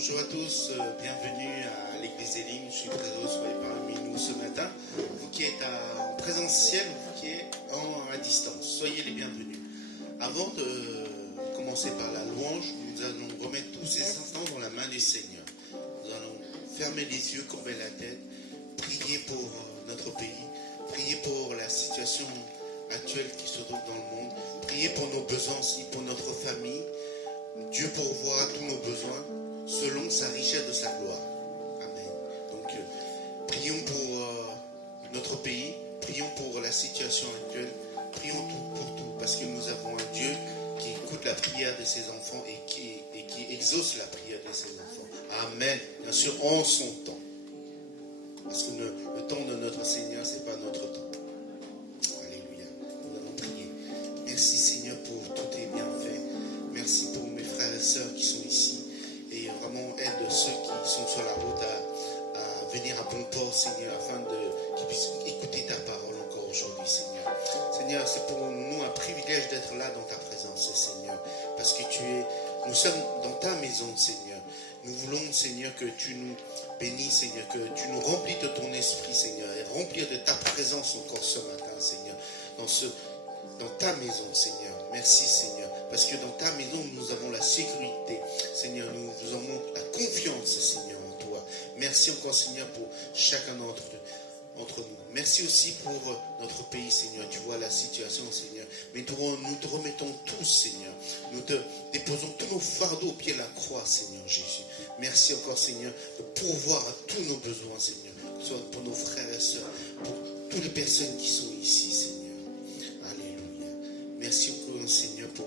Bonjour à tous, bienvenue à l'église des Lignes. Je suis très heureux de soyez parmi nous ce matin. Vous qui êtes en présentiel, vous qui êtes à distance, soyez les bienvenus. Avant de commencer par la louange, nous allons remettre tous ces instants dans la main du Seigneur. Nous allons fermer les yeux, courber la tête, prier pour notre pays, prier pour la situation actuelle qui se trouve dans le monde, prier pour nos besoins aussi, pour notre famille. Dieu pourvoira tous nos besoins selon sa richesse de sa gloire. Amen. Donc, prions pour notre pays, prions pour la situation actuelle, prions pour tout, parce que nous avons un Dieu qui écoute la prière de ses enfants et qui exauce la prière de ses enfants. Amen. Bien sûr, en son temps. Parce que le temps de notre Seigneur, ce n'est pas notre temps. Alléluia. Nous allons prier. Merci Seigneur pour tous tes bienfaits. Merci pour mes frères et sœurs qui sont ici. Et vraiment aide ceux qui sont sur la route à venir à bon port, Seigneur, afin qu'ils puissent écouter ta parole encore aujourd'hui, Seigneur. Seigneur, c'est pour nous un privilège d'être là dans ta présence, Seigneur. Parce que nous sommes dans ta maison, Seigneur. Nous voulons, Seigneur, que tu nous bénisses, Seigneur, que tu nous remplis de ton esprit, Seigneur, et remplir de ta présence encore ce matin, Seigneur, dans ta maison, Seigneur. Merci, Seigneur, parce que dans ta maison, nous avons la sécurité. Seigneur, nous avons la confiance, Seigneur, en toi. Merci encore, Seigneur, pour chacun d'entre nous. Merci aussi pour notre pays, Seigneur. Tu vois la situation, Seigneur. Mais nous te remettons tous, Seigneur. Nous te déposons tous nos fardeaux au pied de la croix, Seigneur Jésus. Merci encore, Seigneur, de pourvoir à tous nos besoins, Seigneur. Que ce soit pour nos frères et sœurs, pour toutes les personnes qui sont ici, Seigneur. Alléluia. Merci encore, Seigneur, pour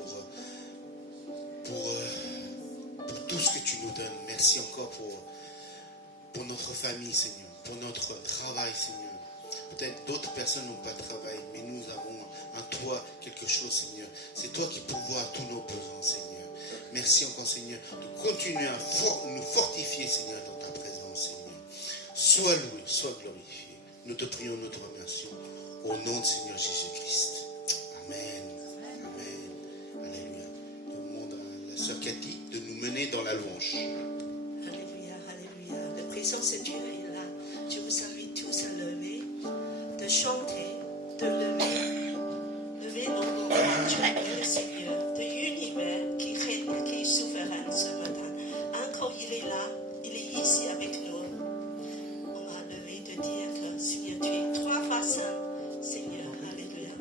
tout ce que tu nous donnes. Merci encore pour notre famille, Seigneur, pour notre travail, Seigneur. Peut-être d'autres personnes n'ont pas de travail, mais nous avons en toi quelque chose, Seigneur. C'est toi qui pourvois tous nos besoins, Seigneur. Merci encore, Seigneur, de continuer à nous fortifier, Seigneur, dans ta présence, Seigneur. Sois loué, sois glorifié. Nous te prions, nous te remercions. Au nom de Seigneur Jésus-Christ. Amen. Amen. Alléluia. Je demande à la sœur Cathy de nous mener dans la louange. Alléluia, alléluia. La présence de Dieu est là. Je vous invite tous à lever, de chanter, de lever nos louanges à le Seigneur, de l'univers qui règne, qui est souverain ce matin. Encore il est là, il est ici avec nous. On va lever de dire que Seigneur, tu es trois fois saint, Seigneur, alléluia.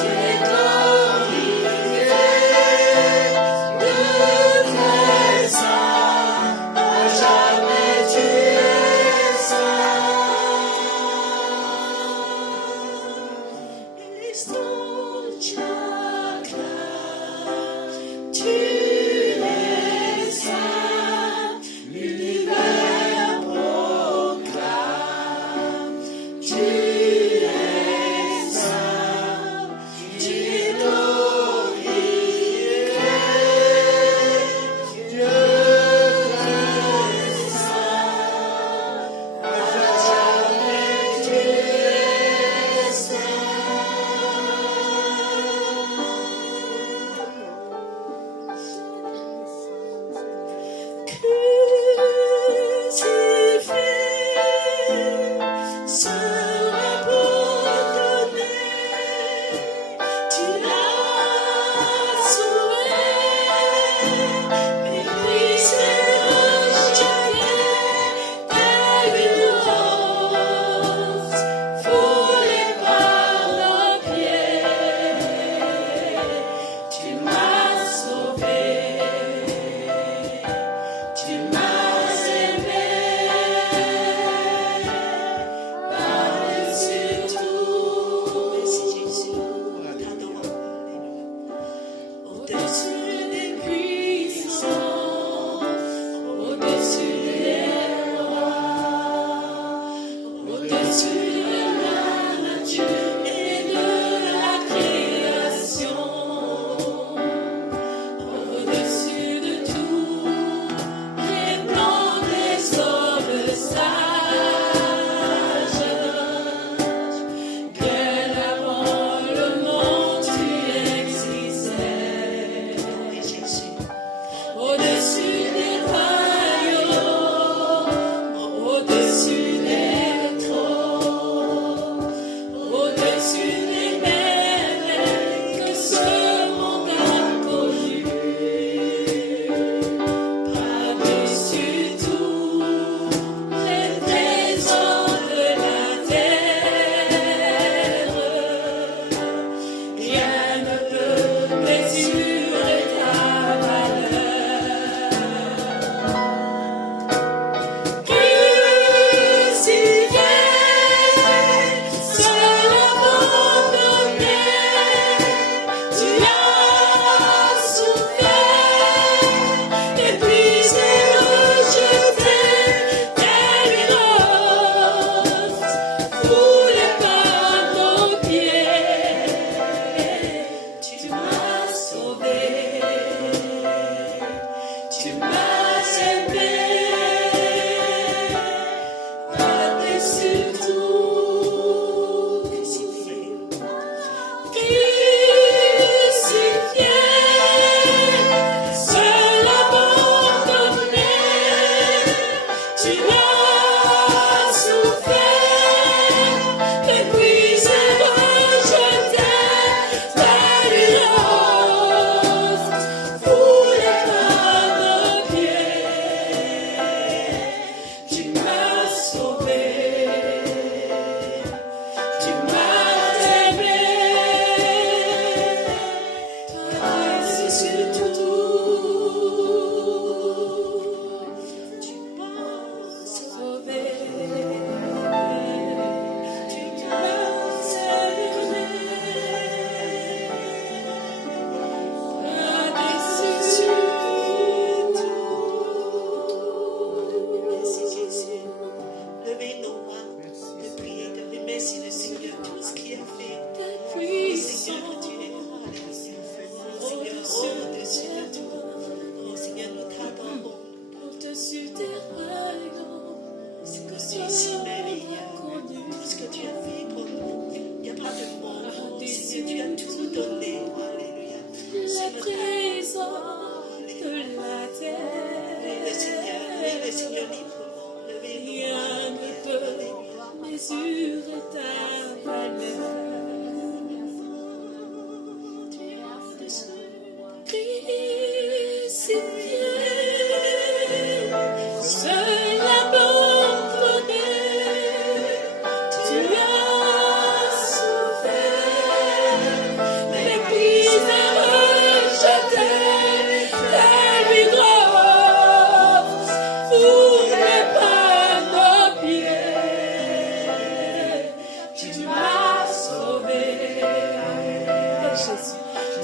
Tu Jésus.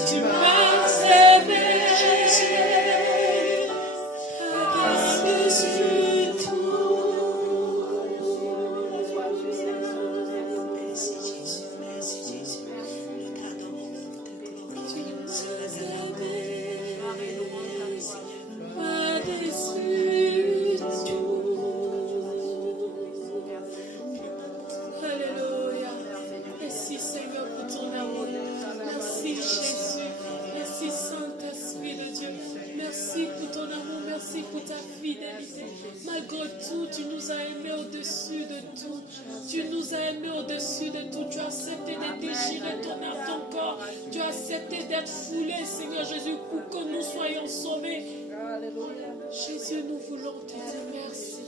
Tu m'as aimé. Par-dessus tout. Merci Jésus, merci Jésus. Nous t'adorons, nous te glorifions ce matin. Par-dessus tout. Alléluia. Merci Seigneur pour ton amour. Merci Jésus. Merci Saint-Esprit de Dieu. Merci pour ton amour. Merci pour ta fidélité. Malgré tout, tu nous as aimés au-dessus de tout. Tu nous as aimés au-dessus de tout. Tu as accepté de déchirer ton corps. Tu as accepté d'être foulé, Seigneur Jésus, pour que nous soyons sauvés. Jésus, nous voulons te dire merci.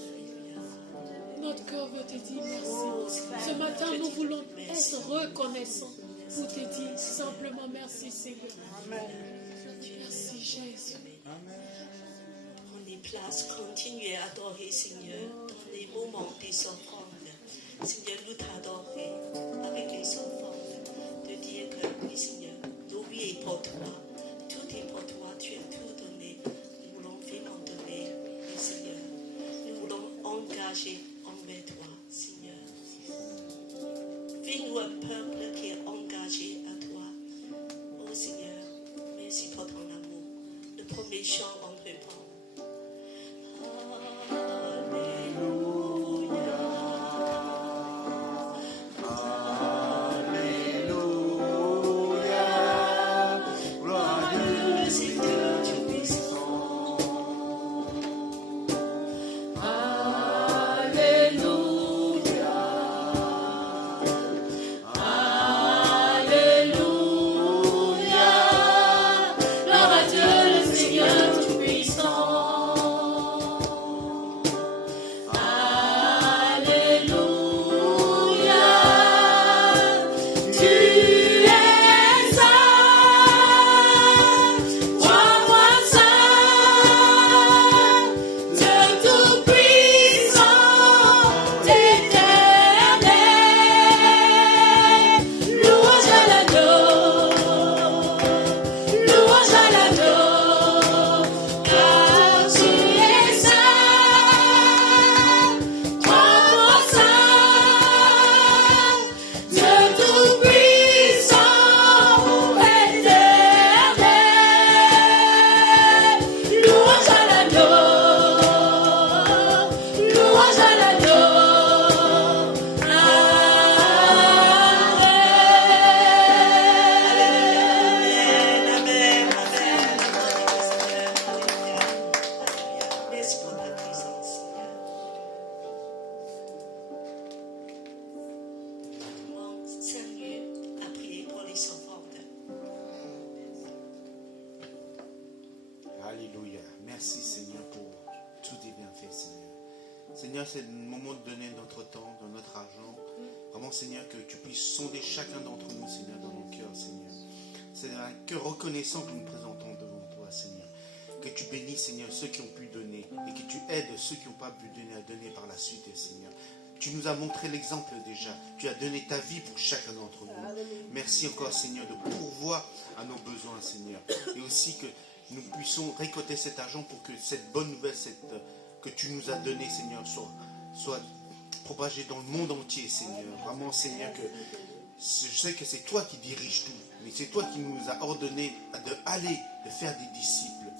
Notre cœur veut te dire merci. Ce matin, nous voulons être reconnaissants pour te dire simplement merci, Seigneur. Merci, Jésus. Prends les places, continuez à adorer, Seigneur, dans les moments des offrandes. Seigneur, nous t'adorer avec les offrandes, de dire que oui, Seigneur, nos vies est pour toi, tout est pour toi, tu as tout donné. Nous voulons vraiment donner, oui, Seigneur. Nous voulons engager envers toi, Seigneur. Fais-nous un peuple qui est engagé à toi. Oh Seigneur, merci pour ton amour. Le premier chant en répond. Alléluia. Merci Seigneur pour tous tes bienfaits, Seigneur. Seigneur, c'est le moment de donner notre temps, de notre argent. Vraiment, Seigneur, que tu puisses sonder chacun d'entre nous, Seigneur, dans nos cœurs, Seigneur. C'est un cœur reconnaissant que nous présentons devant toi, Seigneur. Que tu bénisses, Seigneur, ceux qui ont pu donner et que tu aides ceux qui n'ont pas pu donner à donner par la suite, Seigneur. Tu nous as montré l'exemple déjà. Tu as donné ta vie pour chacun d'entre nous. Merci encore, Seigneur, de pourvoir à nos besoins, Seigneur. Et aussi que nous puissions récolter cet argent pour que cette bonne nouvelle que tu nous as donnée, Seigneur, soit propagée dans le monde entier, Seigneur. Vraiment, Seigneur, que je sais que c'est toi qui diriges tout, mais c'est toi qui nous as ordonné de faire des disciples.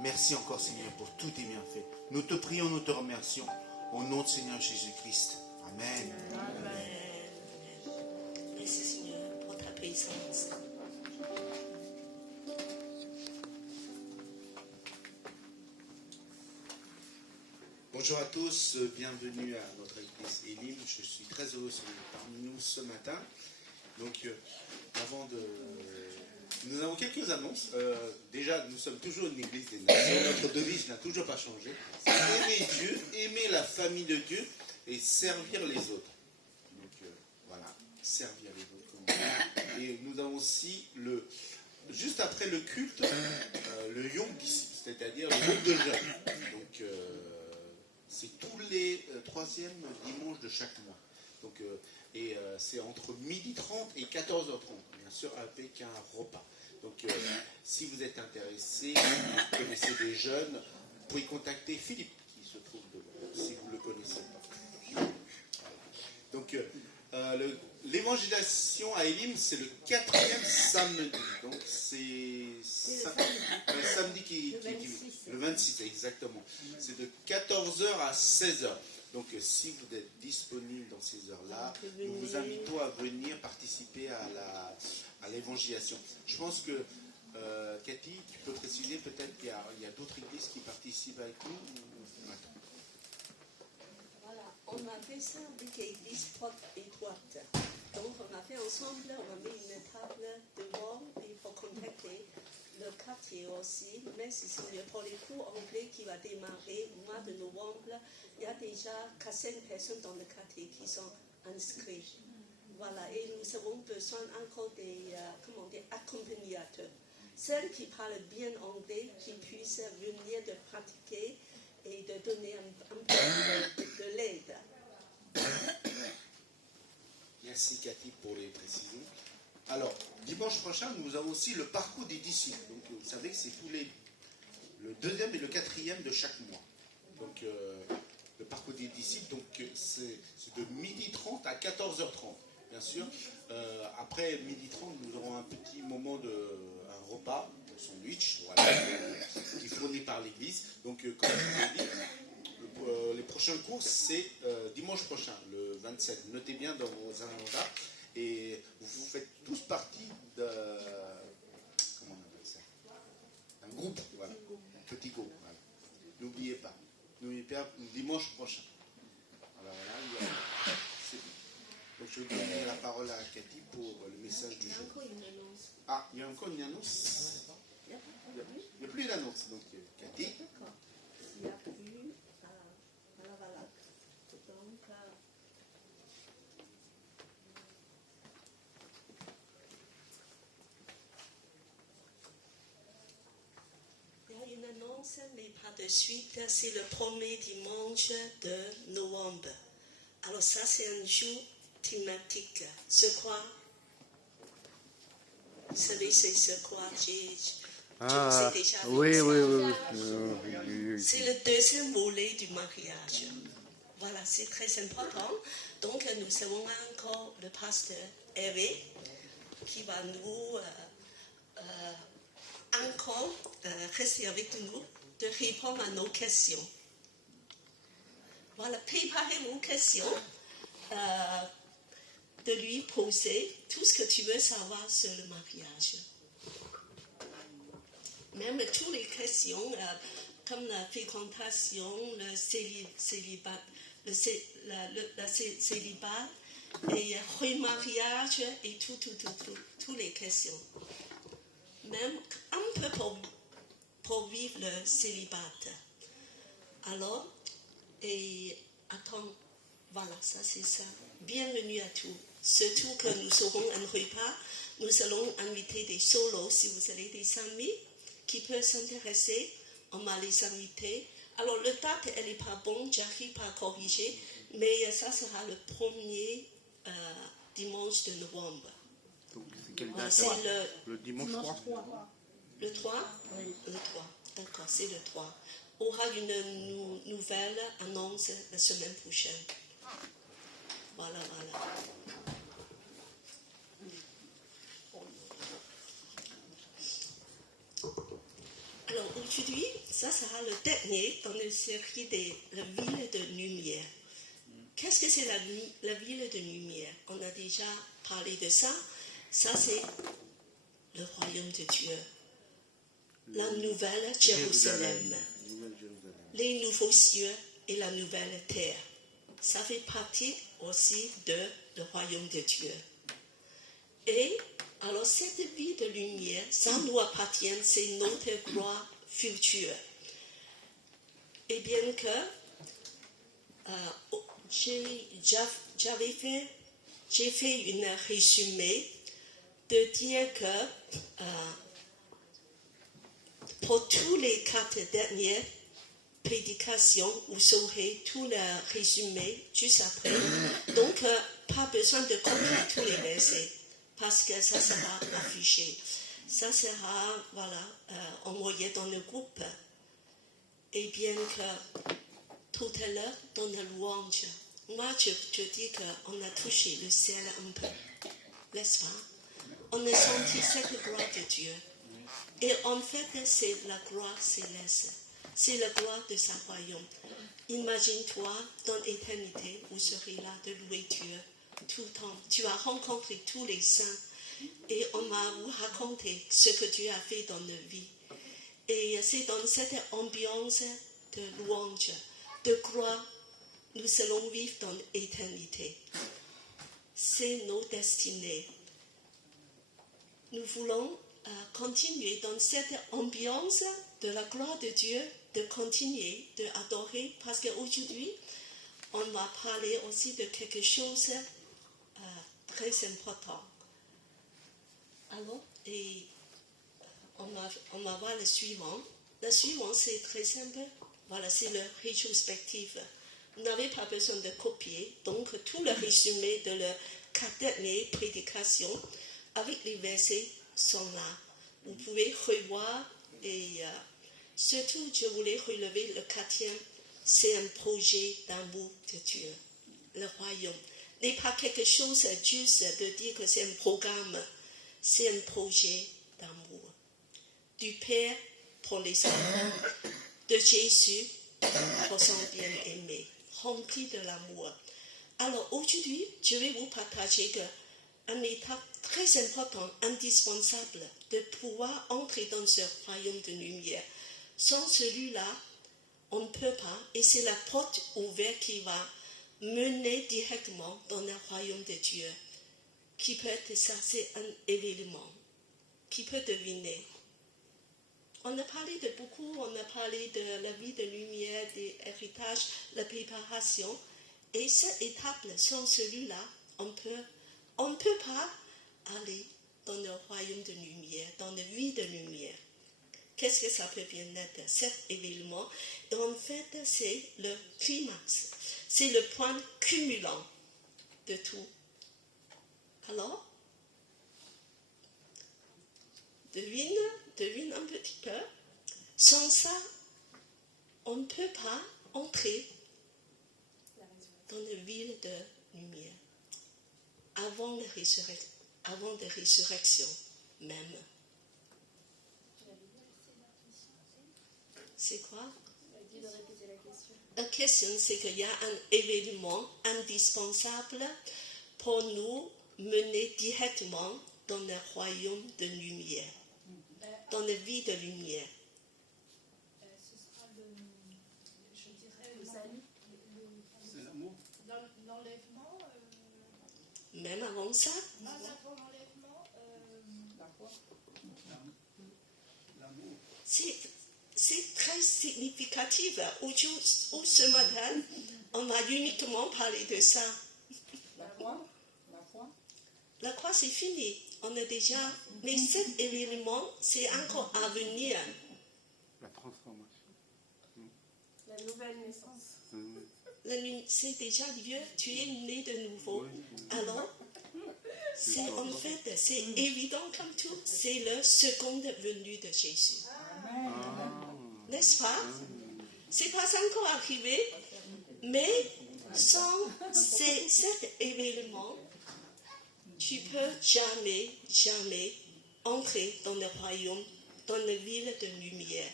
Merci encore, Seigneur, pour tous tes bienfaits. Nous te prions, nous te remercions. Au nom de Seigneur Jésus-Christ. Amen. Amen. Merci Seigneur pour ta présence. Bonjour à tous, bienvenue à notre église Elim. Je suis très heureux d'être parmi nous ce matin. Donc, nous avons quelques annonces. Déjà, nous sommes toujours une église des nations. Notre devise n'a toujours pas changé. C'est aimer Dieu, aimer la famille de Dieu et servir les autres. Donc, voilà, servir les autres. Et nous avons aussi, juste après le culte, le Young Disciple, c'est-à-dire le groupe de jeunes. Donc, c'est tous les troisièmes dimanches de chaque mois. Donc, Et c'est entre 12h30 et 14h30, bien sûr, avec un repas. Donc, si vous êtes intéressé, vous connaissez des jeunes, vous pouvez contacter Philippe, qui se trouve devant, si vous ne le connaissez pas. Donc, l'évangélisation à Elim, c'est le 4e samedi. Donc, c'est samedi le 26, exactement. C'est de 14h à 16h. Donc, si vous êtes disponible dans ces heures-là, nous vous invitons à venir participer à l'évangélisation. Je pense que, Cathy, tu peux préciser peut-être qu'il y a d'autres églises qui participent avec nous. Voilà, on a fait ça avec l'église porte étroite. Donc, on a fait ensemble, on a mis une table devant, il faut contacter le quartier aussi. Mais c'est pour les cours anglais qui va démarrer au mois de novembre. Il y a déjà 400 personnes dans le quartier qui sont inscrites. Voilà, et nous avons besoin encore des accompagnateurs. Celles qui parlent bien anglais, qui puissent venir de pratiquer et de donner un peu de l'aide. Merci Cathy pour les précisions. Alors, dimanche prochain, nous avons aussi le parcours des disciples. Donc, vous savez que c'est le 2e et le 4e de chaque mois. Donc, le parcours des disciples, donc c'est de 12h30 à 14h30. Bien sûr, après 12h30, nous aurons un petit moment un repas, un sandwich, voilà, qui est fourni par l'église. Donc, comme je vous l'ai dit, les prochains cours, c'est dimanche prochain, le 27. Notez bien dans vos agendas. Et vous faites tous partie d'un groupe, voilà, un petit groupe. Voilà. N'oubliez pas, dimanche prochain. Voilà, c'est bon. Donc je vais donner la parole à Cathy pour le message du jour. Il y a encore une annonce. Ah, il y a encore une annonce? Il n'y a plus d'annonce, donc Cathy. D'accord. Il n'y a plus. Voilà. Donc, il y a une annonce, mais pas de suite. C'est le premier dimanche de novembre. Alors ça, c'est un jour thématique. Ce quoi? Vous savez, c'est ce quoi? Ah, je déjà oui. C'est le deuxième volet du mariage. Voilà, c'est très important. Donc, nous avons encore le pasteur Hervé qui va nous encore rester avec nous, de répondre à nos questions. Voilà, préparez vos questions, de lui poser tout ce que tu veux savoir sur le mariage. Même toutes les questions, comme la fécondation, le célibat, célibat et remariage et toutes les questions. Même un peu pour vivre le célibat. Alors, et attends, voilà, ça c'est ça. Bienvenue à tous. Surtout que nous aurons un repas, nous allons inviter des solos si vous avez des amis qui peuvent s'intéresser, on va les inviter. Alors, le date, elle n'est pas bonne, j'arrive pas à corriger, mais ça sera le premier dimanche de novembre. Donc, c'est quelle date? C'est le dimanche 3. Le 3 Oui. Le 3, d'accord, c'est le 3. On aura une nouvelle annonce la semaine prochaine. Voilà. Alors aujourd'hui, ça sera le dernier dans la série de la ville de lumière. Qu'est-ce que c'est la ville de lumière? On a déjà parlé de ça. Ça, c'est le royaume de Dieu. La nouvelle Jérusalem. Les nouveaux cieux et la nouvelle terre. Ça fait partie aussi du royaume de Dieu. Et alors cette vie de lumière, ça nous appartient, c'est notre gloire future. Et bien que j'ai fait un résumé de dire que pour tous les 4 dernières prédications, vous saurez tout le résumé juste après. Donc, pas besoin de copier tous les versets, parce que ça sera affiché. Ça sera, envoyé dans le groupe. Et bien que tout à l'heure, dans la louange, moi je dis qu'on a touché le ciel un peu, n'est-ce pas? On a senti cette gloire de Dieu. Et en fait, c'est la gloire céleste. C'est la gloire de sa royaume. Imagine-toi, dans l'éternité, vous serez là de louer Dieu tout le temps. Tu as rencontré tous les saints et on va vous raconter ce que Dieu a fait dans nos vies. Et c'est dans cette ambiance de louange, de gloire, nous allons vivre dans l'éternité. C'est nos destinées. Nous voulons continuer dans cette ambiance de la gloire de Dieu, de continuer d'adorer, parce qu'aujourd'hui, on va parler aussi de quelque chose très important. Alors, et on va voir le suivant. Le suivant, c'est très simple. Voilà, c'est le rétrospectif. Vous n'avez pas besoin de copier. Donc, tout le résumé de la 4 dernières prédications avec les versets sont là. Vous pouvez revoir et surtout, je voulais relever le 4e. C'est un projet d'amour de Dieu, le royaume. N'est pas quelque chose juste de dire que c'est un programme. C'est un projet d'amour. Du Père pour les enfants, de Jésus pour son bien-aimé, rempli de l'amour. Alors aujourd'hui, je vais vous partager un étape très important, indispensable, de pouvoir entrer dans ce royaume de lumière. Sans celui-là, on ne peut pas, et c'est la porte ouverte qui va mener directement dans le royaume de Dieu. Qui peut être ça, c'est un événement. Qui peut deviner? On a parlé de beaucoup, on a parlé de la vie de lumière, des héritages, la préparation. Et cette étape, sans celui-là, on ne peut pas aller dans le royaume de lumière, dans la vie de lumière. Qu'est-ce que ça peut bien être, cet événement? Et en fait, c'est le climax. C'est le point cumulant de tout. Alors, devine un petit peu. Sans ça, on ne peut pas entrer dans la ville de lumière avant la résurrection même. C'est quoi? La question, c'est qu'il y a un événement indispensable pour nous mener directement dans le royaume de lumière, dans la vie de lumière. Ce sera je dirais, le salut. C'est l'amour. L'enlèvement. Même avant ça? Avant l'enlèvement. La foi. L'amour. C'est très significatif. Aujourd'hui, ce matin, on va uniquement parler de ça. La croix. La croix, c'est fini. On a déjà... Mais cet événement, c'est encore à venir. La transformation. La nouvelle naissance. C'est déjà Dieu. Tu es né de nouveau. Alors, en fait, c'est évident comme tout. C'est le second venu de Jésus. N'est-ce pas? C'est pas encore arrivé, mais sans cet événement, tu peux jamais entrer dans le royaume, dans la ville de lumière.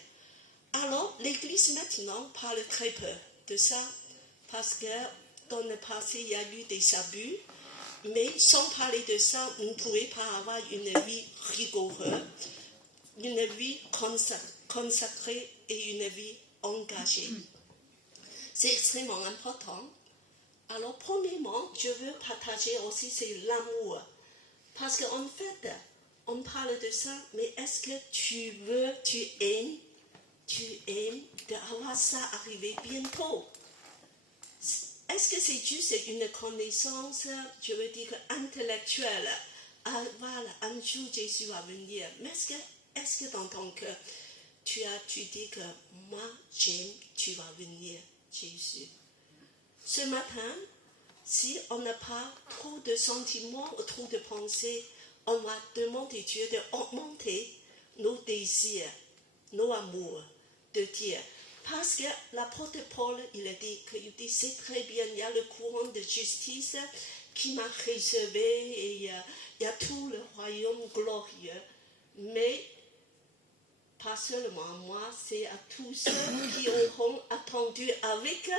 Alors, l'Église maintenant parle très peu de ça, parce que dans le passé, il y a eu des abus, mais sans parler de ça, vous ne pouvez pas avoir une vie rigoureuse, une vie consacrée et une vie engagée. C'est extrêmement important. Alors, premièrement, je veux partager aussi, c'est l'amour. Parce qu'en fait, on parle de ça, mais est-ce que tu aimes d'avoir ça arriver bientôt? Est-ce que c'est juste une connaissance, je veux dire, intellectuelle? Ah, voilà, un jour Jésus va venir. Mais est-ce que dans ton cœur, tu dis que moi, j'aime, tu vas venir, Jésus? Ce matin, si on n'a pas trop de sentiments ou trop de pensées, on va demander Dieu d'augmenter nos désirs, nos amours de Dieu. Parce que l'apôtre Paul, il dit, c'est très bien, il y a le courant de justice qui m'a réservé et il y a tout le royaume glorieux. Mais pas seulement à moi, c'est à tous ceux qui auront attendu avec,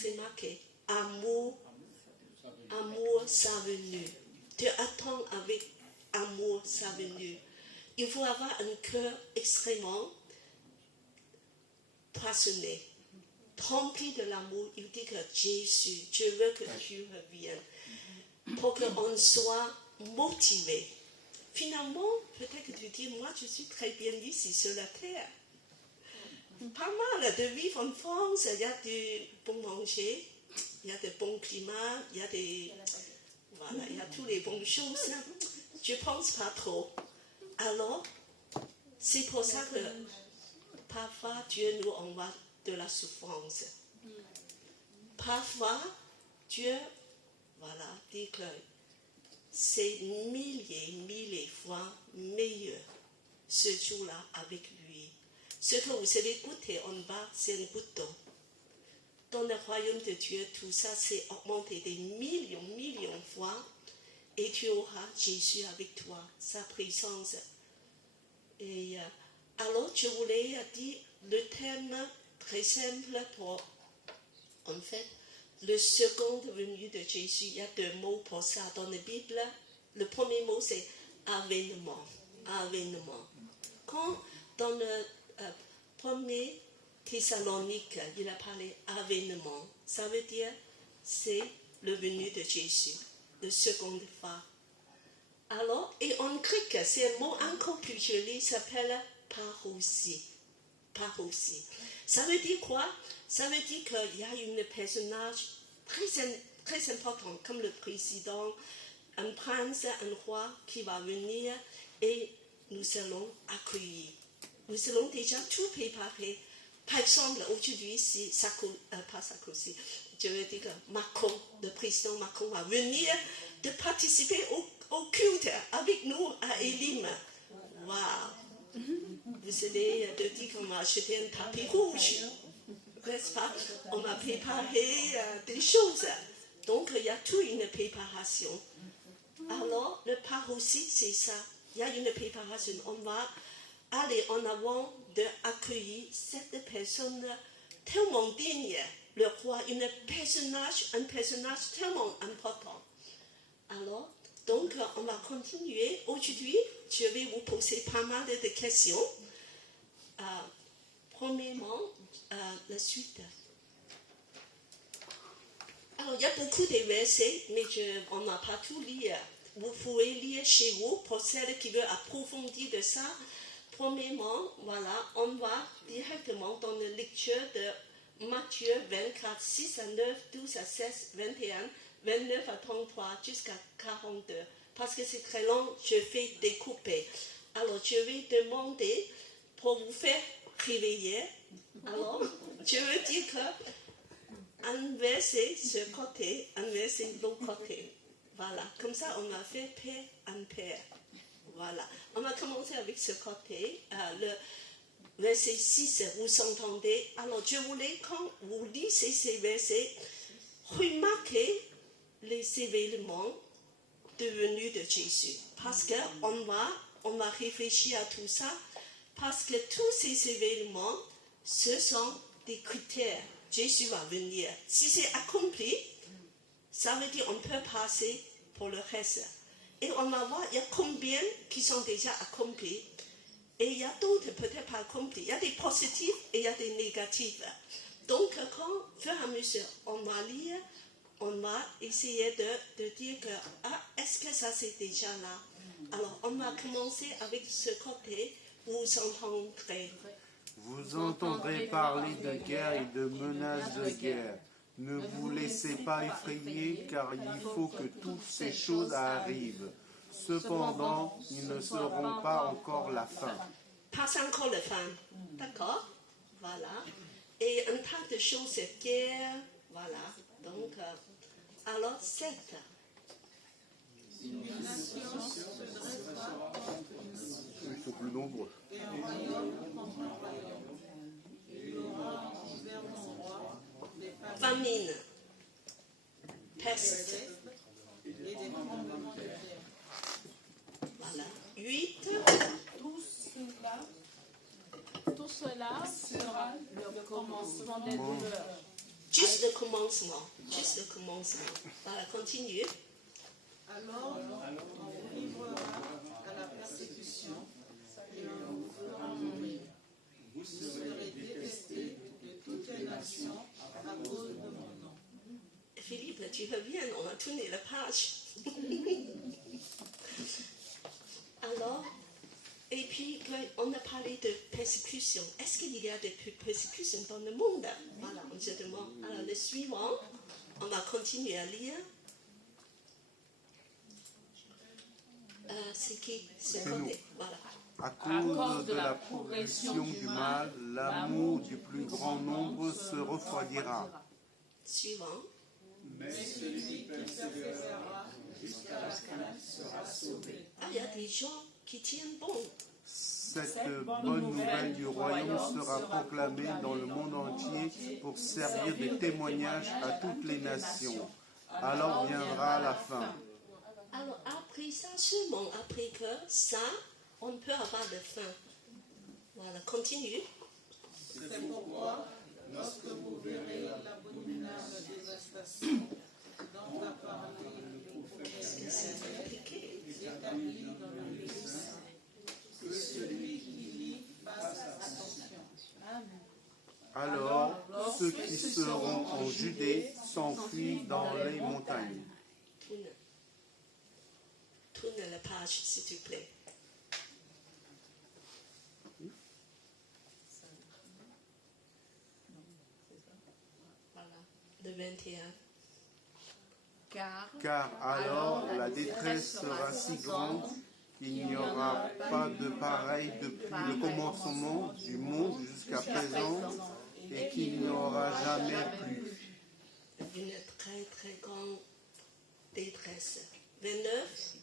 c'est marqué, amour sa venue. Tu attends avec amour sa venue. Il faut avoir un cœur extrêmement passionné, rempli de l'amour. Il dit que Jésus, je veux que tu reviennes, pour qu'on soit motivé. Finalement, peut-être que tu dis, moi je suis très bien ici sur la terre. Pas mal de vivre en France, il y a du bon manger, il y a de bons climats, il y a il y a toutes les bonnes choses. Je ne pense pas trop. Alors, c'est pour ça que parfois Dieu nous envoie de la souffrance. Parfois, Dieu, dit que c'est milliers fois meilleur ce jour-là avec lui. Ce que vous avez goûté en bas, c'est un bout d'eau. Dans le royaume de Dieu, tout ça c'est augmenté des millions fois. Et tu auras Jésus avec toi, sa présence. Et alors, je voulais dire le thème très simple pour, en fait, le second venue de Jésus. Il y a 2 mots pour ça dans la Bible. Le premier mot, c'est avènement. Avènement. Quand dans le premier Thessalonique, il a parlé avènement. Ça veut dire, c'est le venu de Jésus, le second fois. Alors, et en grec, c'est un mot encore plus joli, s'appelle parousie. Parousie. Ça veut dire quoi? Ça veut dire qu'il y a un personnage très important, comme le président, un prince, un roi qui va venir et nous allons accueillir. Nous allons déjà tout préparer. Par exemple, aujourd'hui, si pas Sarkozy, je veux dire que Macron, le président Macron va venir de participer au culte avec nous à Elim. Waouh! Vous allez dire qu'on va acheter un tapis rouge, n'est-ce pas? On va préparer des choses. Donc, il y a toute une préparation. Alors, le parousie, c'est ça. Il y a une préparation. On va aller en avant d'accueillir cette personne tellement digne, le roi, un personnage tellement important. Alors, donc, on va continuer. Aujourd'hui, je vais vous poser pas mal de questions. Premièrement, la suite. Alors, il y a beaucoup de versets, mais on n'a pas tout lire. Vous pouvez lire chez vous pour celles qui veulent approfondir de ça. Premièrement, on va directement dans la lecture de Matthieu 24, 6 à 9, 12 à 16, 21, 29 à 33 jusqu'à 42. Parce que c'est très long, je vais découper. Alors, je vais demander pour vous faire réveiller. Alors, je veux dire que un verset ce côté, un verset de l'autre côté. Voilà, comme ça on a fait pair en pair. Voilà, on va commencer avec ce côté. Le verset 6, vous entendez. Alors, je voulais, quand vous lisez ces versets, remarquer les événements devenus de Jésus. Parce qu'on va réfléchir à tout ça. Parce que tous ces événements, ce sont des critères. Jésus va venir. Si c'est accompli, ça veut dire qu'on peut passer pour le reste. Et on va voir, il y a combien qui sont déjà accomplis. Et il y a d'autres peut-être pas accomplis. Il y a des positifs et il y a des négatifs. Donc, quand, au fur et à mesure, on va lire, on va essayer de dire que, est-ce que ça c'est déjà là? Alors, on va commencer avec ce côté où vous entendrez. Vous entendrez parler de guerre et de menaces de guerre. Ne vous laissez pas effrayer, car il faut que toutes ces choses arrivent. Cependant, ils ne seront pas encore la fin. Pas encore la fin. D'accord? Voilà. Et un tas de choses, guerre, voilà. Donc, alors 7. Ils sont plus nombreux. Famine, peste. Voilà. 8. Tout cela sera le commencement des douleurs. Juste le commencement. Juste le commencement. Voilà, continue. Alors, on vous livrera à la persécution et on vous fera mourir. Vous serez détestés de toutes les nations à cause de mon nom. Philippe, tu reviens, on a tourné la page. Alors, et puis on a parlé de persécution. Est-ce qu'il y a des persécutions dans le monde? Voilà, on se demande. Alors, le suivant, on va continuer à lire. C'est qui? C'est nous. côté. Voilà. À cause de la progression du mal, l'amour du plus grand nombre se refroidira. Suivant. Mais celui qui persévérera jusqu'à la fin sera sauvé. Ah, il y a des gens qui tiennent bon. Cette bonne nouvelle du royaume sera proclamée dans le monde entier pour servir de témoignage à toutes les nations. Alors viendra la fin. Alors, après ça, seulement après que ça, on peut avoir de faim. Voilà, continue. C'est pourquoi, lorsque vous verrez l'abominable dévastation dont a parlé le prophète établi dans le lieu saint, que celui qui lit fasse attention. Alors ceux qui seront en Judée s'enfuient dans les montagnes. Tourne la page, s'il te plaît. Voilà, le 21. Car alors la détresse sera si grande qu'il n'y aura pas de pareil depuis le commencement du monde jusqu'à présent et qu'il n'y aura jamais plus. Une très très grande détresse. 29.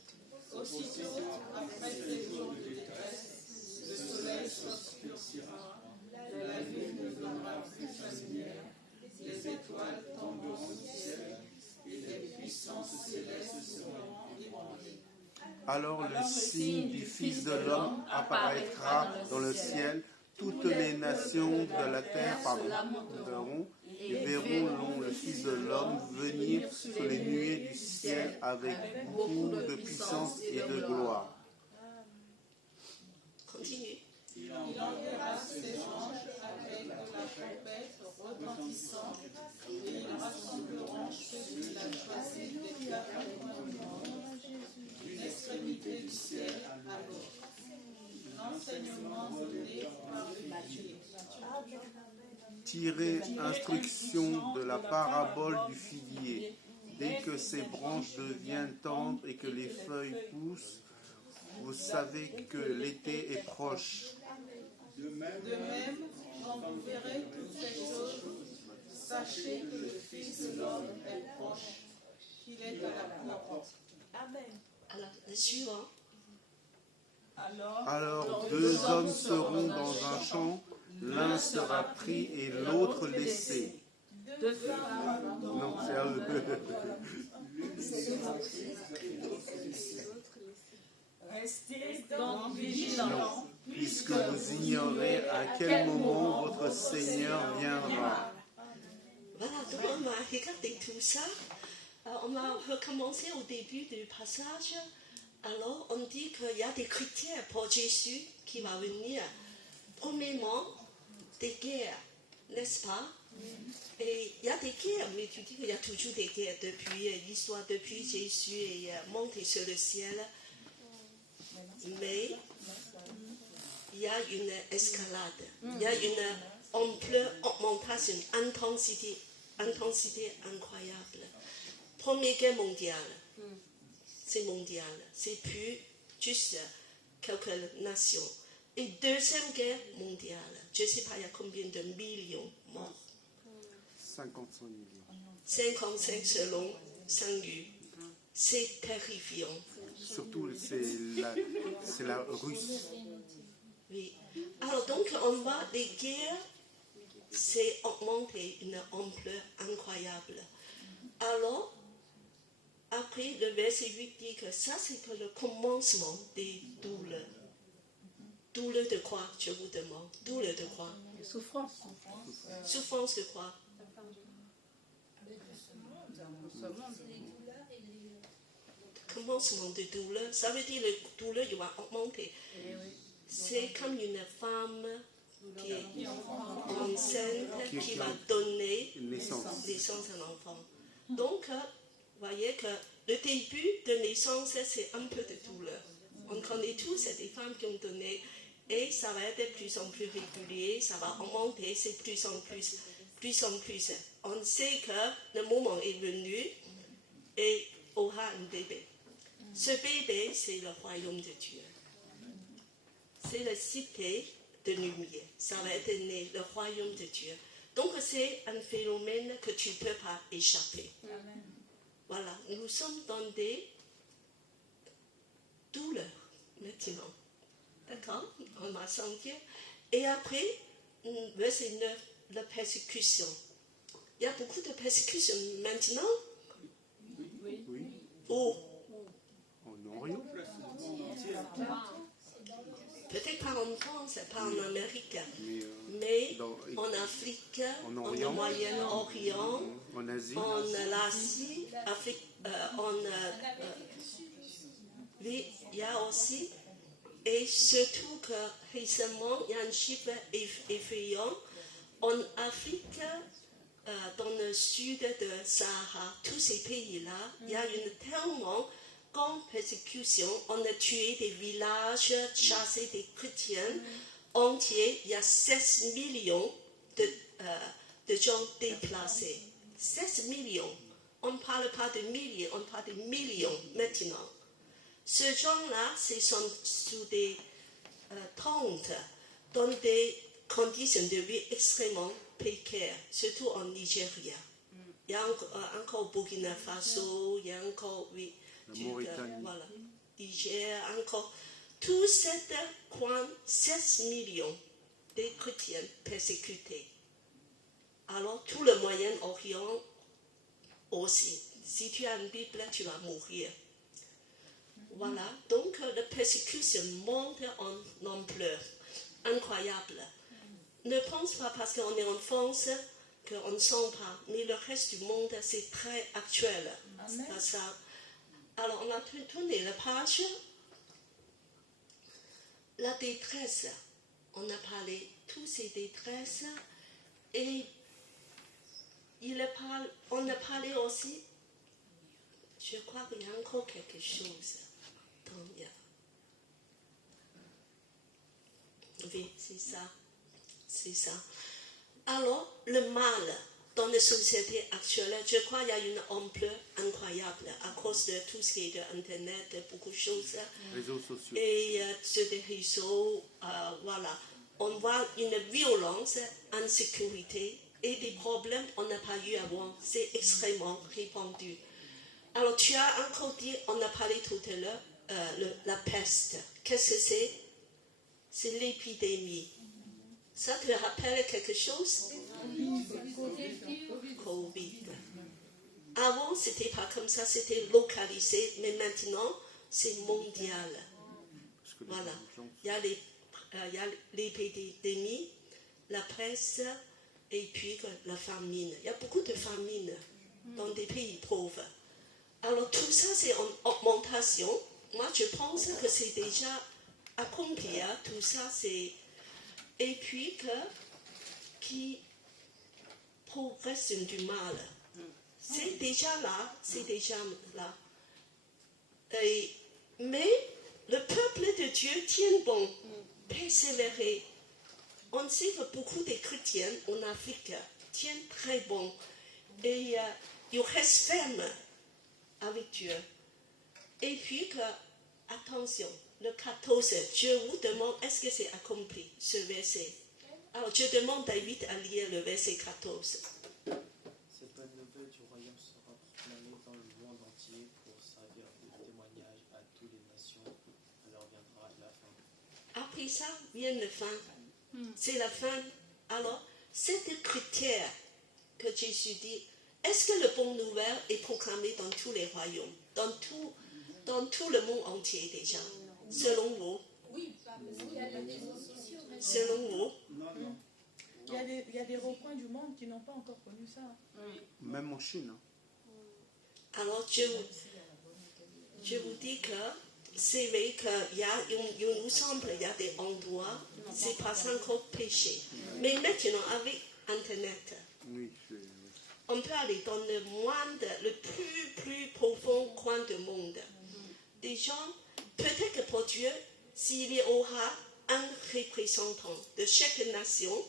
Aussitôt, après ces jours de détresse, le soleil s'obscurcira, la lune ne donnera plus sa lumière, les étoiles tomberont du ciel, et les puissances célestes seront ébranlées. Alors le signe du Fils de l'homme apparaîtra dans le ciel. Toutes les nations de la terre verront et verront le Fils de l'homme venir sur les nuées du ciel avec beaucoup de puissance et de gloire. Continue. Il enverra ses anges avec la trompette retentissante, et ils rassembleront ceux qu'il a choisis des quatre coins du monde, d'une extrémité du ciel à l'autre. L'enseignement donné par Matthieu. Tirez instruction de la parabole du figuier. Dès que ses branches deviennent tendres et que les feuilles poussent, vous savez que l'été est proche. De même, quand vous verrez toutes ces choses, sachez que le Fils de l'homme est proche, qu'il est à la porte. Alors, le suivant. Alors 2 hommes seront dans un champ, l'un sera pris et l'autre laissé. Non, c'est à eux. Restez donc vigilants, Puisque vous ignorez à quel moment votre Seigneur viendra. Voilà, donc on va regarder tout ça. On va recommencer au début du passage. Alors, on dit qu'il y a des critères pour Jésus qui va venir. Premièrement, des guerres, n'est-ce pas? Et il y a des guerres, mais tu dis qu'il y a toujours des guerres depuis l'histoire, depuis Jésus est monté sur le ciel. Mais il y a une escalade, il y a une ampleur, augmentation, intensité incroyable. Première guerre mondiale, c'est mondial, c'est plus juste quelques nations. Et deuxième guerre mondiale, je ne sais pas il y a combien de millions morts. 55 millions. 55 selon Saint-Gu. C'est terrifiant. Surtout, c'est la russe. Oui. Alors donc, on voit les guerres, c'est augmenté une ampleur incroyable. Alors, après, le verset 8 dit que ça, c'est que le commencement des douleurs. Douleur de quoi, je vous demande? Douleur de quoi? Souffrance. Souffrance de quoi? Commencement de douleur, ça veut dire que la douleur il va augmenter. C'est comme une femme qui est enceinte, qui va donner naissance à un enfant. Donc, vous voyez que le début de naissance, c'est un peu de douleur. On connaît tous, c'est des femmes qui ont donné, et ça va être de plus en plus régulier, ça va augmenter, c'est plus en plus. On sait que le moment est venu et aura un bébé. Ce bébé, c'est le royaume de Dieu. C'est la cité de lumière. Ça va être né, le royaume de Dieu. Donc, c'est un phénomène que tu ne peux pas échapper. Amen. Voilà, nous sommes dans des douleurs maintenant. D'accord? On va sentir. Et après, verset 9, la persécution. Il y a beaucoup de persécutions maintenant. Oui. Où? En Orient. Peut-être pas en France, pas en Amérique, Mais mais en Afrique, en en Orient, Moyen-Orient, en Asie, en Asie, Afrique, oui, il y a aussi, et surtout que récemment, il y a un chiffre effrayant, en Afrique, dans le sud de Sahara, tous ces pays-là, il y a une tellement grande persécution. On a tué des villages, chassé des chrétiens entiers. Il y a 16 millions de gens déplacés. 16 millions. On ne parle pas de milliers, on parle de millions maintenant. Ces gens-là, ils sont sous des tentes, dans des conditions de vie extrêmement précaires, surtout en Nigeria. Il y a encore au Burkina Faso, il y a encore, oui, voilà, Niger, encore. Tout cet coin, 16 millions de chrétiens persécutés. Alors, tout le Moyen-Orient aussi. Si tu as une Bible, tu vas mourir. Voilà, donc la persécution monte en ampleur, incroyable. Ne pense pas parce qu'on est en France qu'on ne sent pas, mais le reste du monde, c'est très actuel. Ça. Alors, on a tourné la page. La détresse, on a parlé de toutes ces détresses, et on a parlé aussi, je crois qu'il y a encore quelque chose. Oui, c'est ça. Alors, le mal dans la société actuelle, je crois qu'il y a une ampleur incroyable à cause de tout ce qui est de Internet, beaucoup de choses. Réseaux sociaux. Et sur des réseaux, voilà. On voit une violence, insécurité et des problèmes qu'on n'a pas eu avant. C'est extrêmement répandu. Alors, tu as encore dit, on a parlé tout à l'heure, la peste. Qu'est-ce que c'est? C'est l'épidémie. Ça te rappelle quelque chose? Covid. Avant, c'était pas comme ça, c'était localisé, mais maintenant, c'est mondial. Voilà. Il y a l'épidémie, la peste, et puis la famine. Il y a beaucoup de famine dans des pays pauvres. Alors, tout ça, c'est en augmentation. Moi, je pense que c'est déjà accompli. Hein. Tout ça, c'est... Et puis, qui progresse du mal. C'est déjà là. Mais le peuple de Dieu tient bon, persévérer. On sait que beaucoup de chrétiens en Afrique tiennent très bon. Et ils restent fermes avec Dieu. Et puis, attention, le 14, je vous demande, est-ce que c'est accompli, ce verset? Alors, je demande David à lire le verset 14. ça, vient la fin. C'est la fin. Alors, c'est le critère que Jésus dit. Est-ce que le bon nouvelle est proclamé dans tous les royaumes, dans tout le monde entier déjà, selon vous? Oui, parce qu'il y a des réseaux sociaux maintenant. Selon vous? Non, non. Il y a des recoins du monde qui n'ont pas encore connu ça. Même en Chine. Alors, je vous dis que c'est vrai qu'il nous semble qu'il y a des endroits, c'est pas encore péché. Mais maintenant, avec Internet, Oui, on peut aller dans le plus profond coin du monde. Des gens, peut-être que pour Dieu, s'il y aura un représentant de chaque nation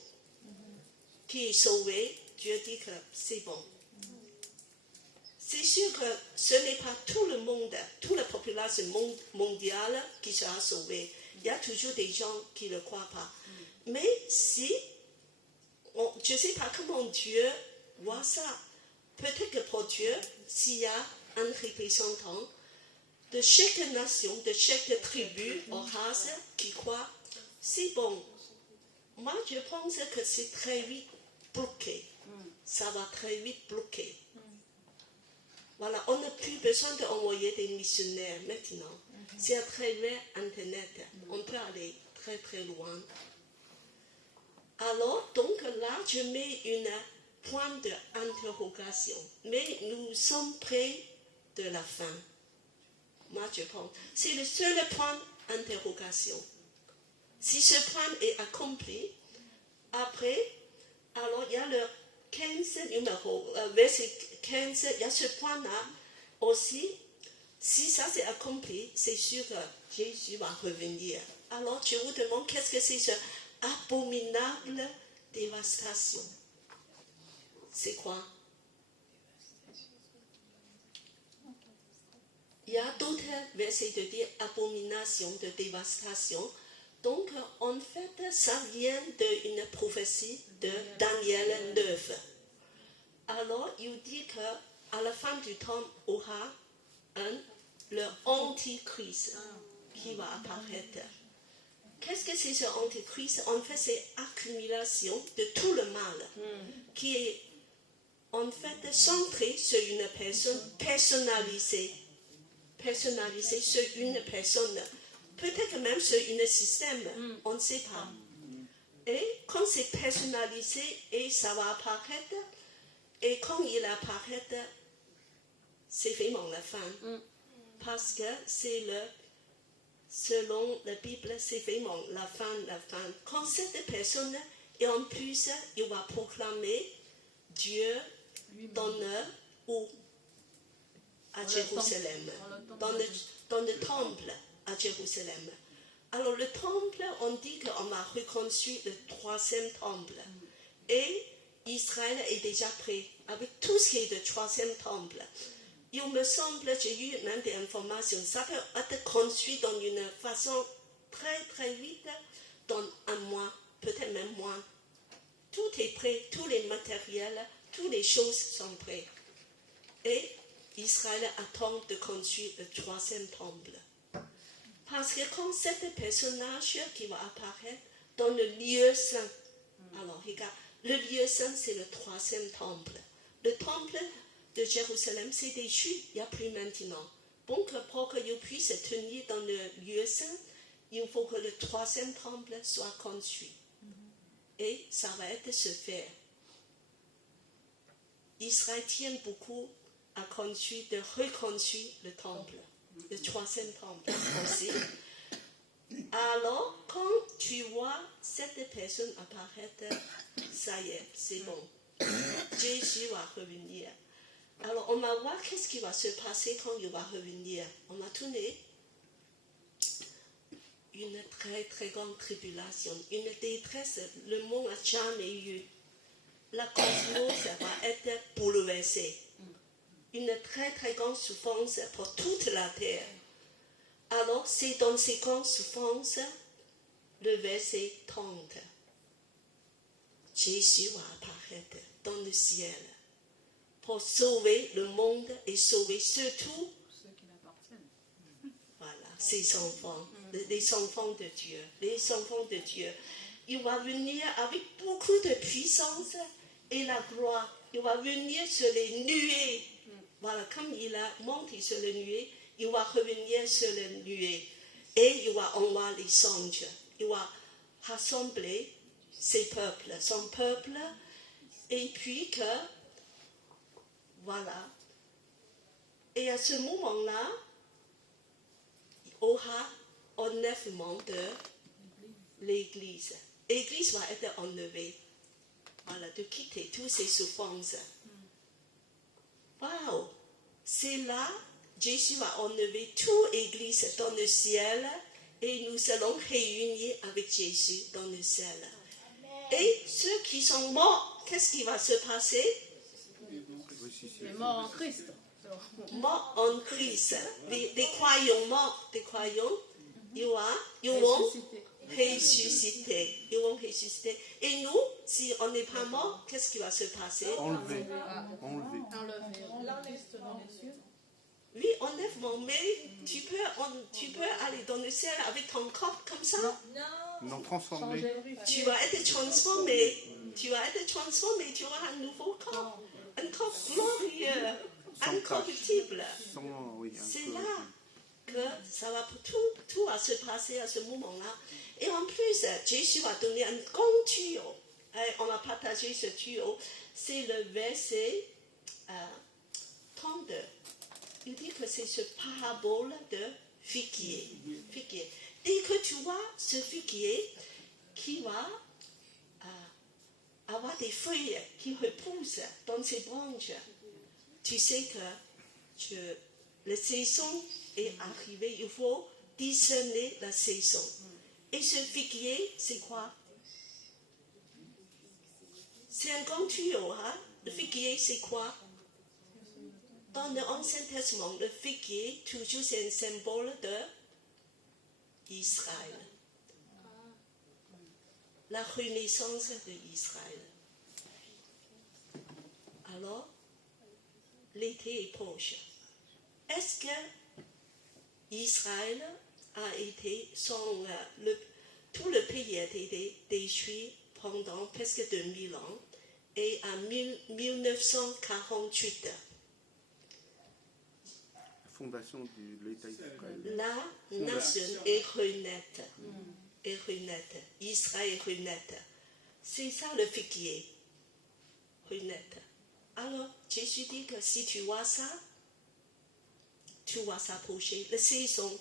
qui est sauvé, Dieu dit que c'est bon. C'est sûr que ce n'est pas tout le monde, toute la population mondiale qui sera sauvée. Il y a toujours des gens qui ne le croient pas. Mais si, je ne sais pas comment Dieu voit ça. Peut-être que pour Dieu, s'il y a un représentant de chaque nation, de chaque tribu ou race qui croit, c'est bon. Moi, je pense que c'est très vite bloqué. Ça va très vite bloquer. Voilà, on n'a plus besoin d'envoyer des missionnaires maintenant. C'est à travers Internet. On peut aller très très loin. Alors, donc là, je mets un point d'interrogation. Mais nous sommes près de la fin. Moi, je pense. C'est le seul point d'interrogation. Si ce point est accompli, après, alors il y a le 15 numéro, verset 15, il y a ce point-là aussi. Si ça c'est accompli, c'est sûr que Jésus va revenir. Alors je vous demande, qu'est-ce que c'est ce abominable dévastation? C'est quoi? Il y a d'autres versets de dire abomination de dévastation. Donc, en fait, ça vient d'une prophétie de Daniel 9. Alors, il dit qu'à la fin du temps, il y aura le antichrist qui va apparaître. Qu'est-ce que c'est ce antichrist? En fait, c'est l'accumulation de tout le mal qui est en fait centré sur une personne personnalisée sur une personne. Peut-être même sur un système, on ne sait pas. Et quand c'est personnalisé, et ça va apparaître, et quand il apparaît, c'est vraiment la fin. Parce que c'est selon la Bible, c'est vraiment la fin. Quand cette personne, et en plus, il va proclamer Dieu dans à Jérusalem, dans le temple à Jérusalem. Alors le temple, on dit qu'on va reconstruire le 3e temple. Et Israël est déjà prêt avec tout ce qui est le 3e temple. Il me semble, j'ai eu même des informations, ça peut être construit dans une façon très très vite, dans un mois, peut-être même moins. Tout est prêt, tous les matériels, toutes les choses sont prêtes. Et Israël attend de construire le 3e temple. Parce que quand cet personnage qui va apparaître dans le lieu saint, alors regarde, le lieu saint c'est le 3e temple. Le temple de Jérusalem c'est déchu, il n'y a plus maintenant. Donc pour qu'il puisse tenir dans le lieu saint, il faut que le 3e temple soit construit. Et ça va être se faire. Israël tient beaucoup à reconstruire le temple, le 3e temple aussi. Alors, quand tu vois cette personne apparaître, ça y est, c'est bon. Jésus va revenir. Alors, on va voir qu'est-ce qui va se passer quand il va revenir. On va tourner une très très grande tribulation, une détresse, le monde n'a jamais eu. La cosmos va être bouleversée. Une très très grande souffrance pour toute la terre. Alors, c'est dans ces grandes souffrances, le verset 30. Jésus va apparaître dans le ciel pour sauver le monde et sauver surtout Ceux qui l'appartiennent. voilà, ses enfants. les enfants de Dieu. Les enfants de Dieu. Il va venir avec beaucoup de puissance et la gloire. Il va venir sur les nuées. Voilà, comme il a monté sur les nuées, il va revenir sur les nuées. Et il va envoyer les anges. Il va rassembler ses peuples, son peuple. Et puis que, voilà. Et à ce moment-là, il y aura enlèvement de l'Église. L'Église va être enlevée. Voilà, de quitter toutes ces souffrances. Waouh! C'est là, Jésus va enlever toute l'Église dans le ciel et nous allons réunir avec Jésus dans le ciel. Et ceux qui sont morts, qu'est-ce qui va se passer? Les morts en Christ. Morts en Christ. Les croyants morts, les croyants, ils vont ressusciter. Ils vont ressusciter. Et nous, si on n'est pas mort, qu'est-ce qui va se passer? Enlevé. L'enlèvement des cieux. Oui, enlèvement, mais tu peux aller dans le ciel avec ton corps comme ça? Non, transformé. Tu vas être transformé. Tu auras un nouveau corps. Un corps glorieux, incorruptible. C'est là que ça va, tout va se passer à ce moment-là. Et en plus, Jésus va donner un grand tuyau. On va partager ce tuyau. C'est le verset 32. Il dit que c'est ce parabole de figuier. Dès que tu vois ce figuier qui va avoir des feuilles qui repoussent dans ses branches, tu sais que la saison est arrivée. Il faut discerner la saison. Et ce figuier, c'est quoi? C'est un grand tuyau. Hein? Le figuier, c'est quoi? Dans l'Ancien Testament, le figuier, toujours, c'est un symbole d'Israël. La renaissance d'Israël. Alors, l'été est proche. Est-ce que Israël a été tout le pays a été détruit pendant presque 2000 ans et en 1948, Fondation de l'État d'Israël. la nation est renaître. Israël est renaître. C'est ça le figuier. Renaître. Alors, Jésus dit que si tu vois ça, tu vas s'approcher. La saison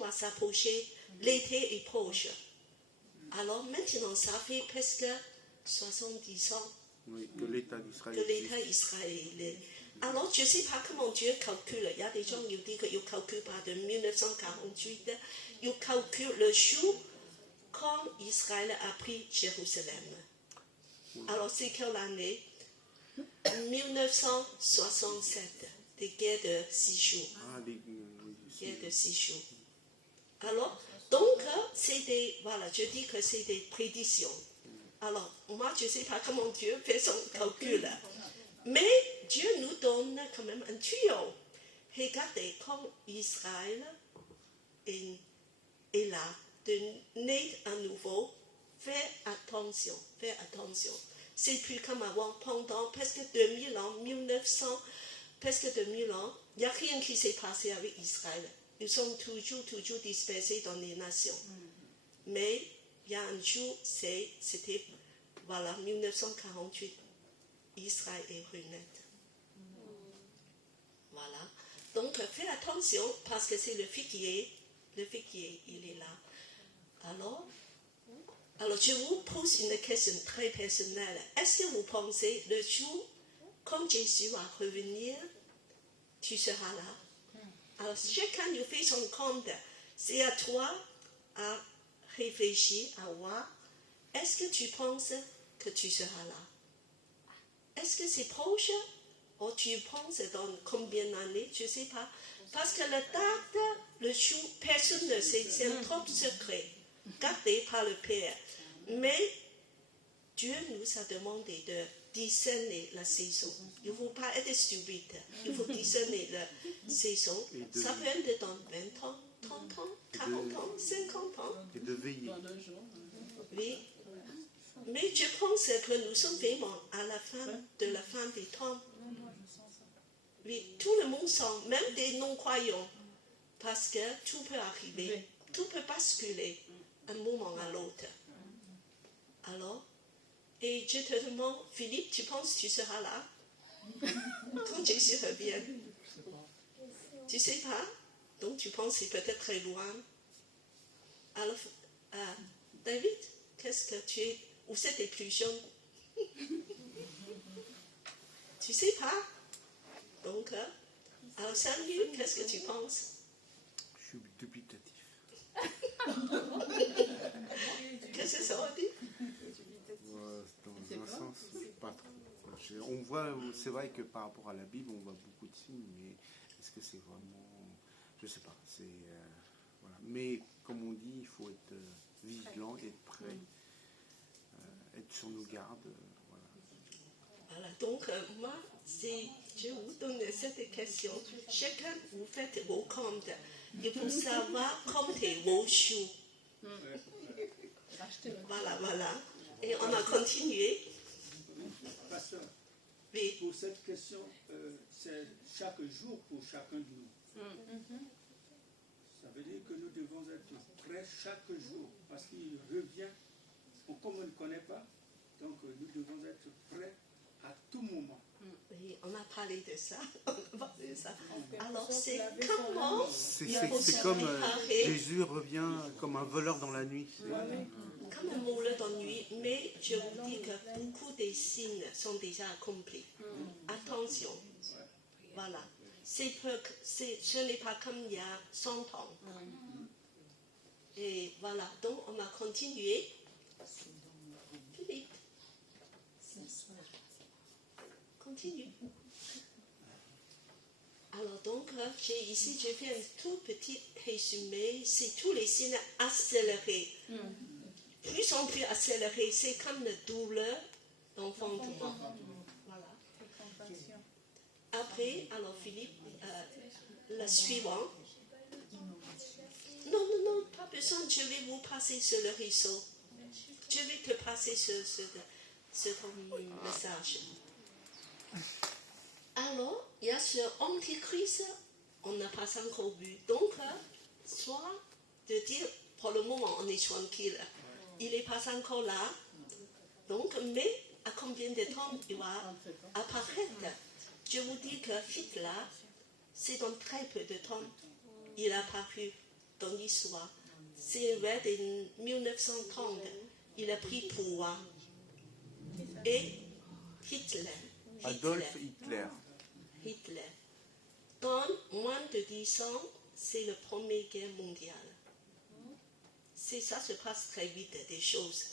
va s'approcher. L'été est proche. Alors maintenant, ça fait presque 70 ans Oui, que l'État d'Israël. que l'État d'Israël. Alors, je ne sais pas comment Dieu calcule. Il y a des gens qui disent qu'ils ne calculent pas de 1948. Ils calculent le jour quand Israël a pris Jérusalem. Alors, c'est quelle année? 1967. Des guerres de 6 jours. Guerre de 6 jours. Alors, donc, c'est des, voilà, je dis que c'est des prédictions. Alors, moi, je ne sais pas comment Dieu fait son calcul. Mais Dieu nous donne quand même un tuyau. Regardez, quand Israël est là, de naître à nouveau, fais attention. C'est plus comme avant, pendant presque 2000 ans, 1900, presque 2000 ans, il n'y a rien qui s'est passé avec Israël. Ils sont toujours dispersés dans les nations. Mais il y a un jour, c'était, voilà, 1948, Israël est renaître. Voilà. Donc, fais attention, parce que c'est le figuier, il est là. Alors, je vous pose une question très personnelle. Est-ce que vous pensez, le jour, quand Jésus va revenir, tu seras là? Alors, chacun nous fait son compte. C'est à toi à réfléchir, à voir. Est-ce que tu penses que tu seras là? Est-ce que c'est proche? Ou tu penses dans combien d'années? Je ne sais pas. Parce que la date, le jour, personne ne sait. C'est un trop secret. Gardé par le Père. Mais Dieu nous a demandé de discerner la saison. Il ne faut pas être stupide. Il faut discerner la saison. Ça peut être dans 20 ans, 30 ans, 40 ans, 50 ans. et de veiller. Oui. Mais je pense que nous sommes vraiment à la fin de la fin des temps. Oui, tout le monde sent, même des non-croyants, parce que tout peut arriver, tout peut basculer d'un moment à l'autre. Alors, et je te demande, Philippe, tu penses que tu seras là quand Jésus revient? Tu sais pas? Donc tu penses que c'est peut-être très loin. Alors, David, qu'est-ce que tu es? Ou c'était plus jeune? Tu sais pas? Donc, alors Samuel, qu'est-ce que tu penses? Je suis dubitatif. Qu'est-ce que ça veut dire? Dans un sens, pas trop. On voit, c'est vrai que par rapport à la Bible, on voit beaucoup de signes, mais est-ce que c'est vraiment... Je ne sais pas. Voilà. Mais comme on dit, il faut être vigilant, être prêt, être sur nos gardes. Voilà, donc moi, je vous donne cette question. Chacun, vous faites vos comptes. Il faut savoir compter vos choux. Voilà. Et on a continué. Pasteur, Oui. pour cette question, c'est chaque jour pour chacun de nous. Ça veut dire que nous devons être prêts chaque jour, parce qu'il revient, comme on ne connaît pas, donc nous devons être prêts à tout moment. Oui, on a parlé de ça. Alors, c'est comment C'est comme Jésus revient comme un voleur dans la nuit. Comme un voleur dans la nuit, mais je vous dis que beaucoup des signes sont déjà accomplis. Attention. Voilà. Ce n'est pas comme il y a 100 ans. Et voilà, donc on a continué. Philippe. Continue. Alors donc, ici, j'ai fait un tout petit résumé. C'est tous les signes accélérés. Plus en plus accélérés, c'est comme la douleur d'enfantement. Voilà. Après, alors Philippe, la suivante. Non, pas besoin, je vais vous passer sur le réseau. Je vais te passer ce message. Alors, il y a ce antichrist, on n'a pas encore vu. Donc, soit de dire, pour le moment, on est tranquille. Il n'est pas encore là. Donc, mais à combien de temps il va apparaître? Je vous dis que Hitler, c'est dans très peu de temps, il a apparu dans l'histoire. C'est vers 1930, il a pris pouvoir. Et Hitler. Adolf Hitler. Dans moins de 10 ans, c'est la Première Guerre mondiale. C'est ça se passe très vite, des choses.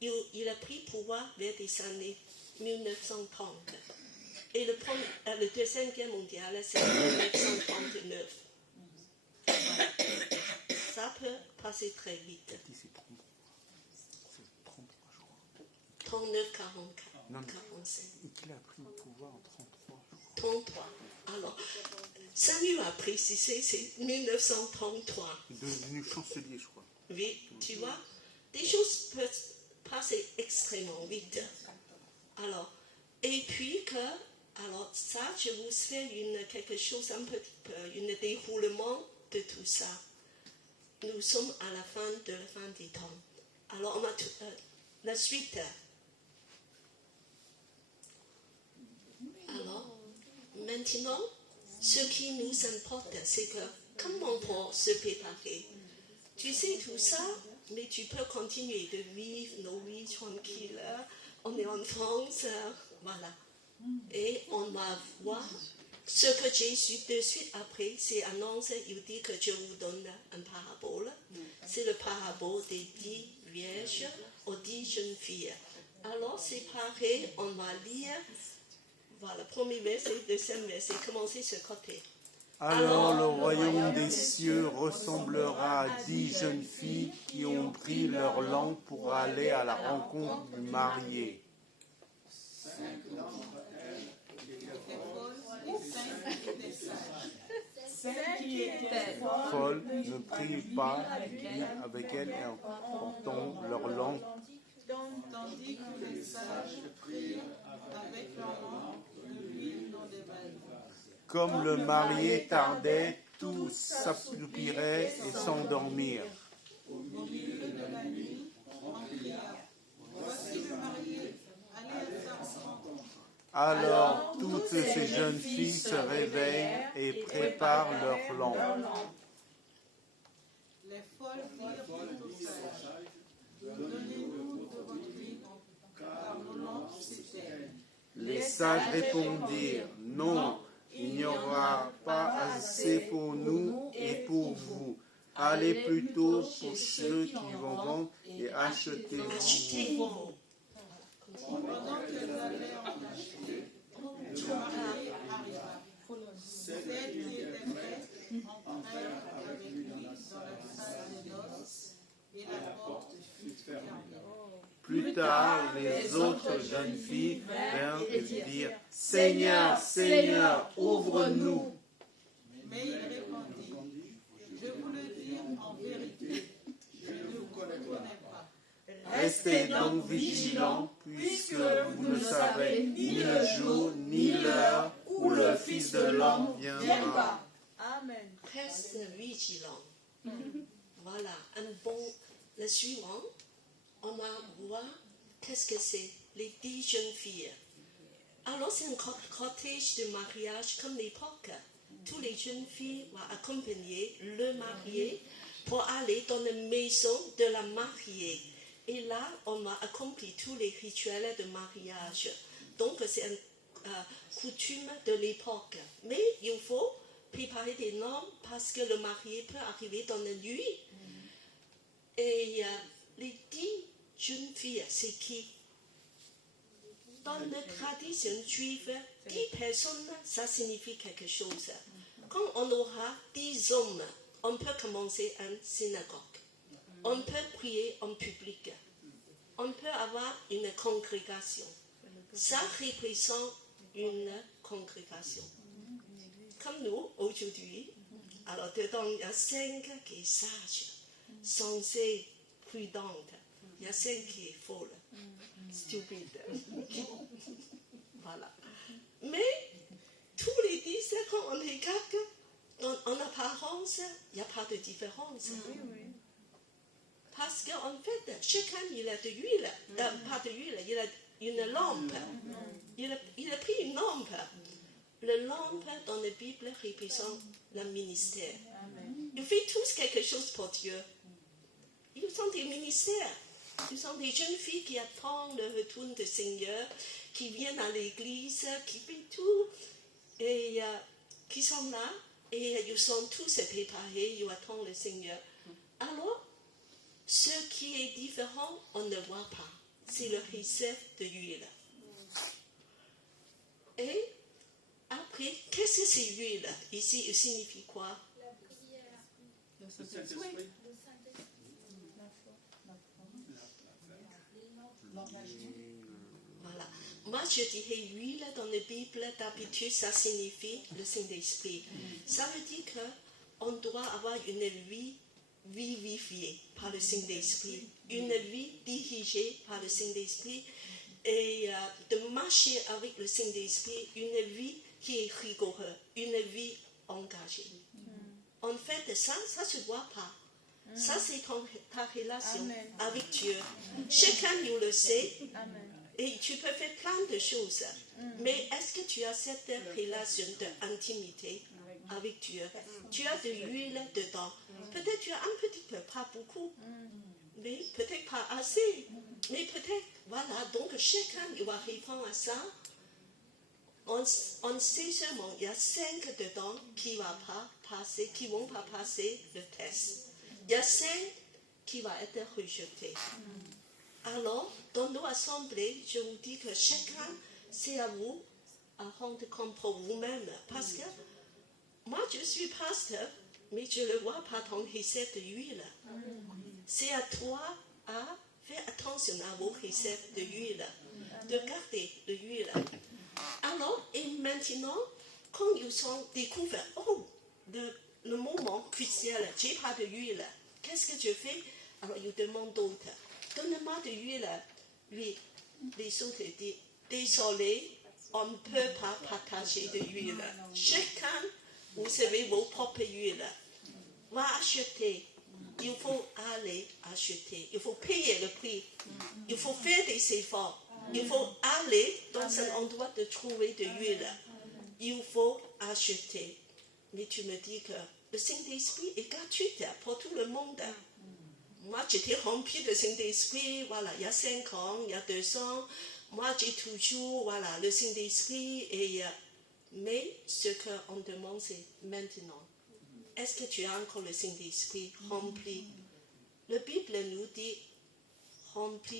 Il a pris pouvoir vers des années 1930. Et la Deuxième Guerre mondiale, c'est 1939. Voilà. Ça peut passer très vite. C'est 33, je crois. 39, 44, 45. Hitler a pris le pouvoir en 33, je crois. 33. Alors, Samuel a précisé, c'est 1933. Il est devenu chancelier, je crois. Oui, tu vois, des choses peuvent passer extrêmement vite. Alors, et puis alors ça, je vous fais quelque chose un petit peu, un déroulement de tout ça. Nous sommes à la fin de la fin des temps. Alors, on a la suite. Alors, maintenant, ce qui nous importe, c'est que comment pour se préparer. Tu sais tout ça, mais tu peux continuer de vivre nos vies tranquilles. On est en France, voilà. Et on va voir ce que Jésus, de suite après, c'est annoncé, il dit que je vous donne une parabole. C'est le parabole des 10 vierges aux 10 jeunes filles. Alors, c'est pareil, on va lire, voilà, premier verset, deuxième verset, commencez ce côté. Alors le royaume des cieux ressemblera à 10 jeunes filles qui ont pris leur lampe pour aller à la rencontre du marié. 5 d'entre elles étaient folles et 5 étaient sages. Celles qui étaient folles ne prient pas avec elle et en portant leur langue. tandis que les sages prirent avec leur langue de l'huile dans des bains. Comme le marié tardait, tous s'assoupiraient et s'endormirent. Au milieu de la nuit, on cria, voici le marié, allez à sa rencontre. Alors toutes ces jeunes filles se réveillent et préparent leur langue. Les folles dirent aux sages, donnez-nous de votre huile, car nos lampes s'éteignent. Les sages répondirent, non, il n'y aura pas assez pour nous et pour vous. Allez plutôt pour ceux qui vont vendre et achetez-vous. Achetez-vous. Pendant qu'elles allaient en acheter, le marié arriva. Celles qui étaient prêtes entrèrent avec lui dans la salle des noces, et la porte fut fermée. Plus tard, les autres jeunes filles vinrent et dirent, Seigneur, Seigneur, ouvre-nous. Mais il répondit, je vous le dis en vérité, je ne vous connais pas. Restez donc vigilants, puisque vous ne savez ni le jour, ni l'heure où le Fils de l'homme viendra. Amen. Reste vigilant. Voilà, le suivant, on va voir qu'est-ce que c'est, les 10 jeunes filles. Alors c'est un cortège de mariage comme l'époque. Toutes les jeunes filles vont accompagner le marié pour aller dans la maison de la mariée. Et là, on va accomplir tous les rituels de mariage. Donc c'est une coutume de l'époque. Mais il faut préparer des normes parce que le marié peut arriver dans la nuit. Et les 10 jeunes filles, c'est qui? Dans la tradition juive, 10 personnes, ça signifie quelque chose. Quand on aura 10 hommes, on peut commencer une synagogue. On peut prier en public. On peut avoir une congrégation. Ça représente une congrégation. Comme nous, aujourd'hui, alors dedans, il y a 5 qui sont sages, sensées, prudentes. Il y a 5 qui sont folles, stupides. Voilà. Mais tous les 10, quand on regarde, en apparence, il n'y a pas de différence. Parce qu'en fait, chacun il a de l'huile, pas de l'huile, il a une lampe. Il a pris une lampe. La lampe dans la Bible représente le ministère. Ils font tous quelque chose pour Dieu. Ils sont des ministères. Ils sont des jeunes filles qui attendent le retour du Seigneur, qui viennent à l'église, qui font tout, et qui sont là, et ils sont tous préparés, ils attendent le Seigneur. Alors, ce qui est différent, on ne voit pas. C'est le réserve de l'huile. Et après, qu'est-ce que c'est l'huile? Ici, il signifie quoi? Le Saint-Esprit. Voilà. Moi, je dirais l'huile dans la Bible, d'habitude, ça signifie le Saint-Esprit. Ça veut dire qu'on doit avoir une vie vivifiée par le Saint-Esprit, une vie dirigée par le Saint-Esprit, et de marcher avec le Saint-Esprit, une vie qui est rigoureuse, une vie engagée. En fait, ça ne se voit pas. Ça, c'est ta relation avec Dieu. Chacun nous le sait. Et tu peux faire plein de choses. Mais est-ce que tu as cette relation d'intimité avec Dieu? Tu as de l'huile dedans. Peut-être tu as un petit peu, pas beaucoup. Mais peut-être pas assez. Mais peut-être, voilà. Donc chacun il va répondre à ça. On sait seulement qu'il y a 5 dedans qui ne vont pas passer le test. Il y a 5 qui vont être rejetés. Alors, dans nos assemblées, je vous dis que chacun, c'est à vous à rendre compte pour vous-même. Parce que moi, je suis pasteur, mais je ne le vois pas dans recette d'huile. C'est à toi à faire attention à vos recettes d'huile, de garder de l'huile. Alors, et maintenant, quand ils sont découverts, oh, le moment crucial, j'ai pas de huile. Qu'est-ce que je fais? Alors il demande d'autres. Donne-moi de l'huile. Lui, les autres disent, désolé, on ne peut pas partager de l'huile. Chacun, vous savez, vos propres huiles. Va acheter. Il faut aller acheter. Il faut payer le prix. Il faut faire des efforts. Il faut aller dans un endroit de trouver de l'huile. Il faut acheter. Mais tu me dis que le Saint-Esprit est gratuit pour tout le monde. Moi, j'étais rempli de Saint-Esprit, voilà, il y a 5 ans, il y a 2 ans. Moi, j'ai toujours, voilà, le Saint-Esprit. Mais ce qu'on demande, c'est maintenant. Est-ce que tu as encore le Saint-Esprit rempli? La Bible nous dit,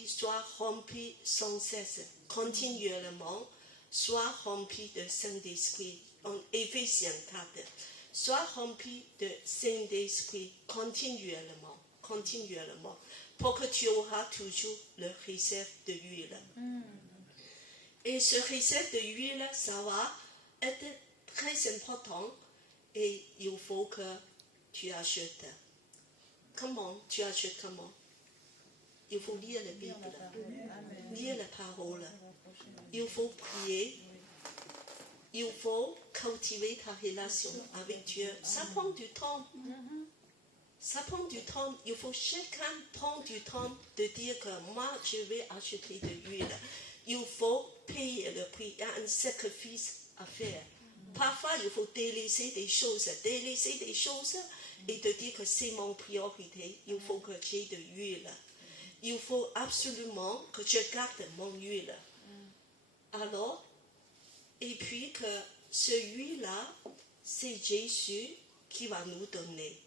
sois rempli sans cesse, continuellement, sois rempli de Saint-Esprit. En Éphésiens 4, sois rempli de Saint-Esprit continuellement, pour que tu auras toujours le réserve de l'huile. Et ce réserve de l'huile, ça va être très important. Et il faut que tu achètes. Comment? Tu achètes comment? Il faut lire la Bible, lire la parole. Il faut prier. Il faut cultiver ta relation avec Dieu. Ça prend du temps. Ça prend du temps. Il faut chacun prendre du temps de dire que moi, je vais acheter de l'huile. Il faut payer le prix. Il y a un sacrifice à faire. Parfois, il faut délaisser des choses et te dire que c'est mon priorité. Il faut que j'ai de l'huile. Il faut absolument que je garde mon huile. Alors, et puis que ce huile-là, c'est Jésus qui va nous donner.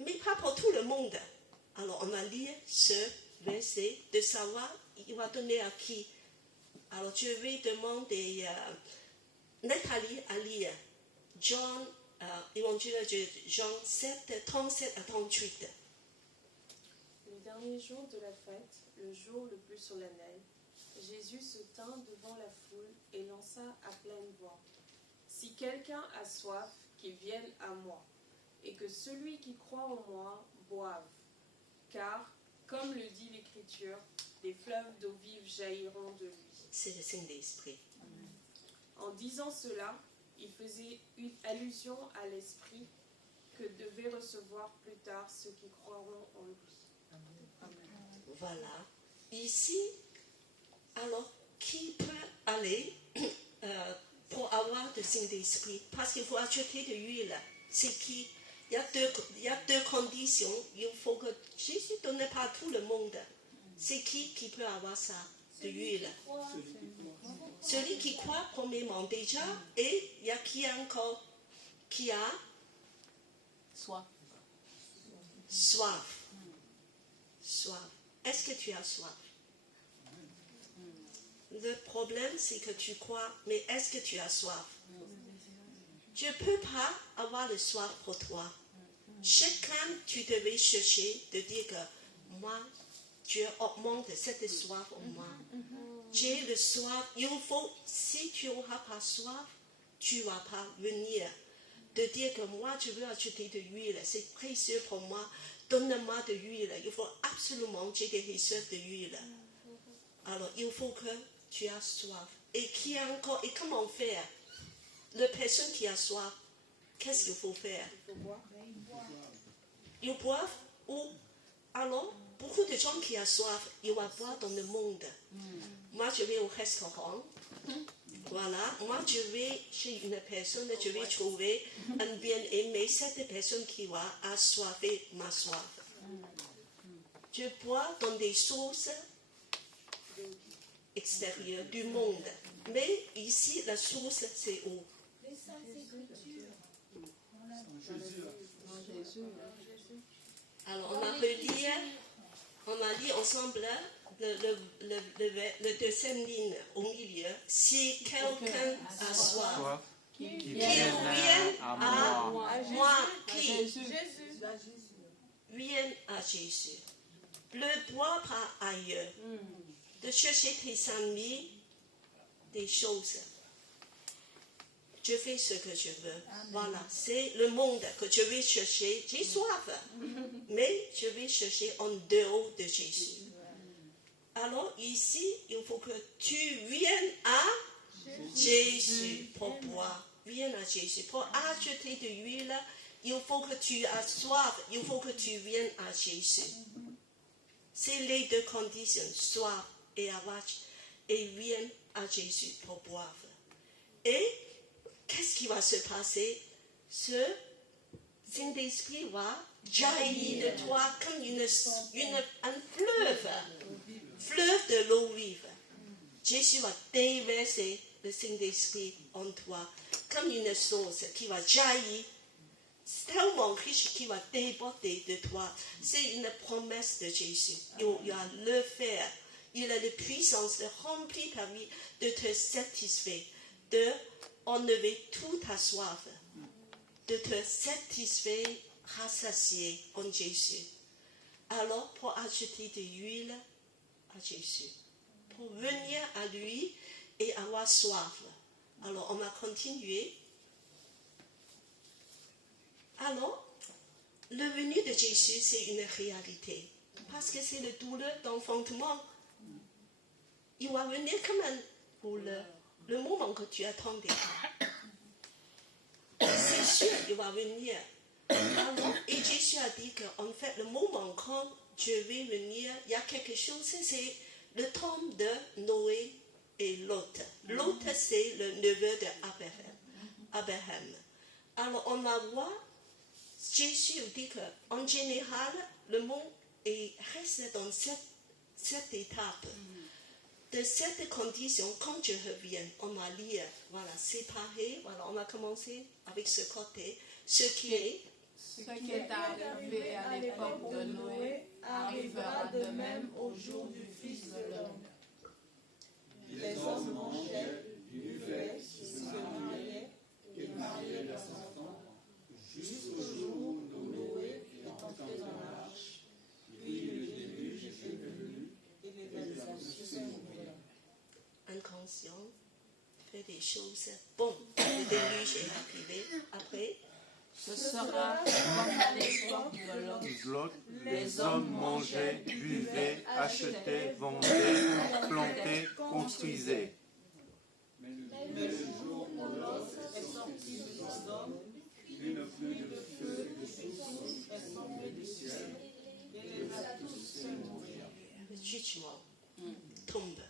Mais pas pour tout le monde. Alors, on va lire ce verset de savoir, il va donner à qui. Alors, je vais demander... Nathalie à lire Évangile de Jean 7, 37 à 38. Le dernier jour de la fête, le jour le plus solennel, Jésus se tint devant la foule et lança à pleine voix: Si quelqu'un a soif, qu'il vienne à moi, et que celui qui croit en moi boive. Car, comme le dit l'Écriture, des fleuves d'eau vive jailliront de lui. C'est le Saint-Esprit. En disant cela, il faisait une allusion à l'Esprit que devaient recevoir plus tard ceux qui croiront en lui. Voilà. Ici, alors, qui peut aller pour avoir le Saint-Esprit? Parce qu'il faut acheter de l'huile. C'est qui? Il y a deux conditions. Il faut que Jésus ne donne pas à tout le monde. C'est qui peut avoir ça, de l'huile? Celui qui croit premièrement déjà, et il y a qui encore qui a soif. Est-ce que tu as soif? Le problème, c'est que tu crois, mais est-ce que tu as soif? Je ne peux pas avoir le soif pour toi. Chacun, tu devais chercher de dire que moi, Dieu augmente cette soif en moi. J'ai le soif. Il faut, si tu n'auras pas soif, tu ne vas pas venir. De dire que moi, je veux acheter de l'huile. C'est précieux pour moi. Donne-moi de l'huile. Il faut absolument que j'ai des réserves de l'huile. Alors, il faut que tu aies soif. Et qui a encore, et comment faire? La personne qui a soif, qu'est-ce qu'il faut faire? Il faut boire. Ils boivent ou alors, beaucoup de gens qui ont soif, ils vont boire dans le monde. Moi, je vais au restaurant. Voilà. Moi, je vais chez une personne, je vais trouver un bien-aimé, cette personne qui va assoiffer ma soif. Je bois dans des sources extérieures du monde. Mais ici, la source, c'est où? Alors, on a lu ensemble le deuxième ligne au milieu. Si quelqu'un a soif, qu'il vienne à moi. Qui? Vienne à Jésus. Ne bois pas ailleurs. De chercher tes amis, des choses. je fais ce que je veux. Voilà, c'est le monde que je vais chercher. J'ai soif, mais je vais chercher en dehors de Jésus. Alors ici, il faut que tu viennes à Jésus pour boire. Viens à Jésus. Pour acheter de l'huile, il faut que tu aies soif. Il faut que tu viennes à Jésus. C'est les deux conditions, soif et viens à Jésus pour boire. Et qu'est-ce qui va se passer? Ce Saint-Esprit va jaillir de toi comme un fleuve de l'eau vive. Jésus va déverser le Saint-Esprit en toi comme une source qui va jaillir, tellement riche qui va déborder de toi. C'est une promesse de Jésus. Il a le faire. Il a la puissance de remplir ta vie, de te satisfaire, de enlever toute ta soif, de te satisfaire, rassasier en Jésus. Alors, pour acheter de l'huile à Jésus, pour venir à lui et avoir soif. Alors, on va continuer. Alors, le venu de Jésus, c'est une réalité. Parce que c'est le douleur d'enfantement. Il va venir comme un douleur. Le moment que tu attendais. C'est sûr, il va venir. Alors, et Jésus a dit qu'en fait, le moment quand je vais venir, il y a quelque chose, c'est le temps de Noé et Lot. Lot, c'est le neveu d'Abraham. Alors, on va voir, Jésus dit qu'en général, le monde reste dans cette étape. De cette condition, quand je reviens, on va lire, voilà, séparé, voilà, on va commencer avec ce côté, ce qui est arrivé à l'époque de Noé arrivera de même au jour du Fils de l'homme. Les hommes mangeaient, buvaient, se mariaient et mariaient leurs enfants, jusqu'au jour où Noé est entré dans l'arche, puis le déluge est venu et les habitants se moururent. Inconscient, fait des choses bonnes. Le déluge est arrivé. Après, ce sera comme à l'époque de Lot. Les hommes mangeaient, buvaient, achetaient, vendaient, plantaient, construisaient. Mais le jour où Lot est sorti de Sodome, une pluie de feu et de soufre est tombée du ciel et les a tous fait mourir. le jugement tombe.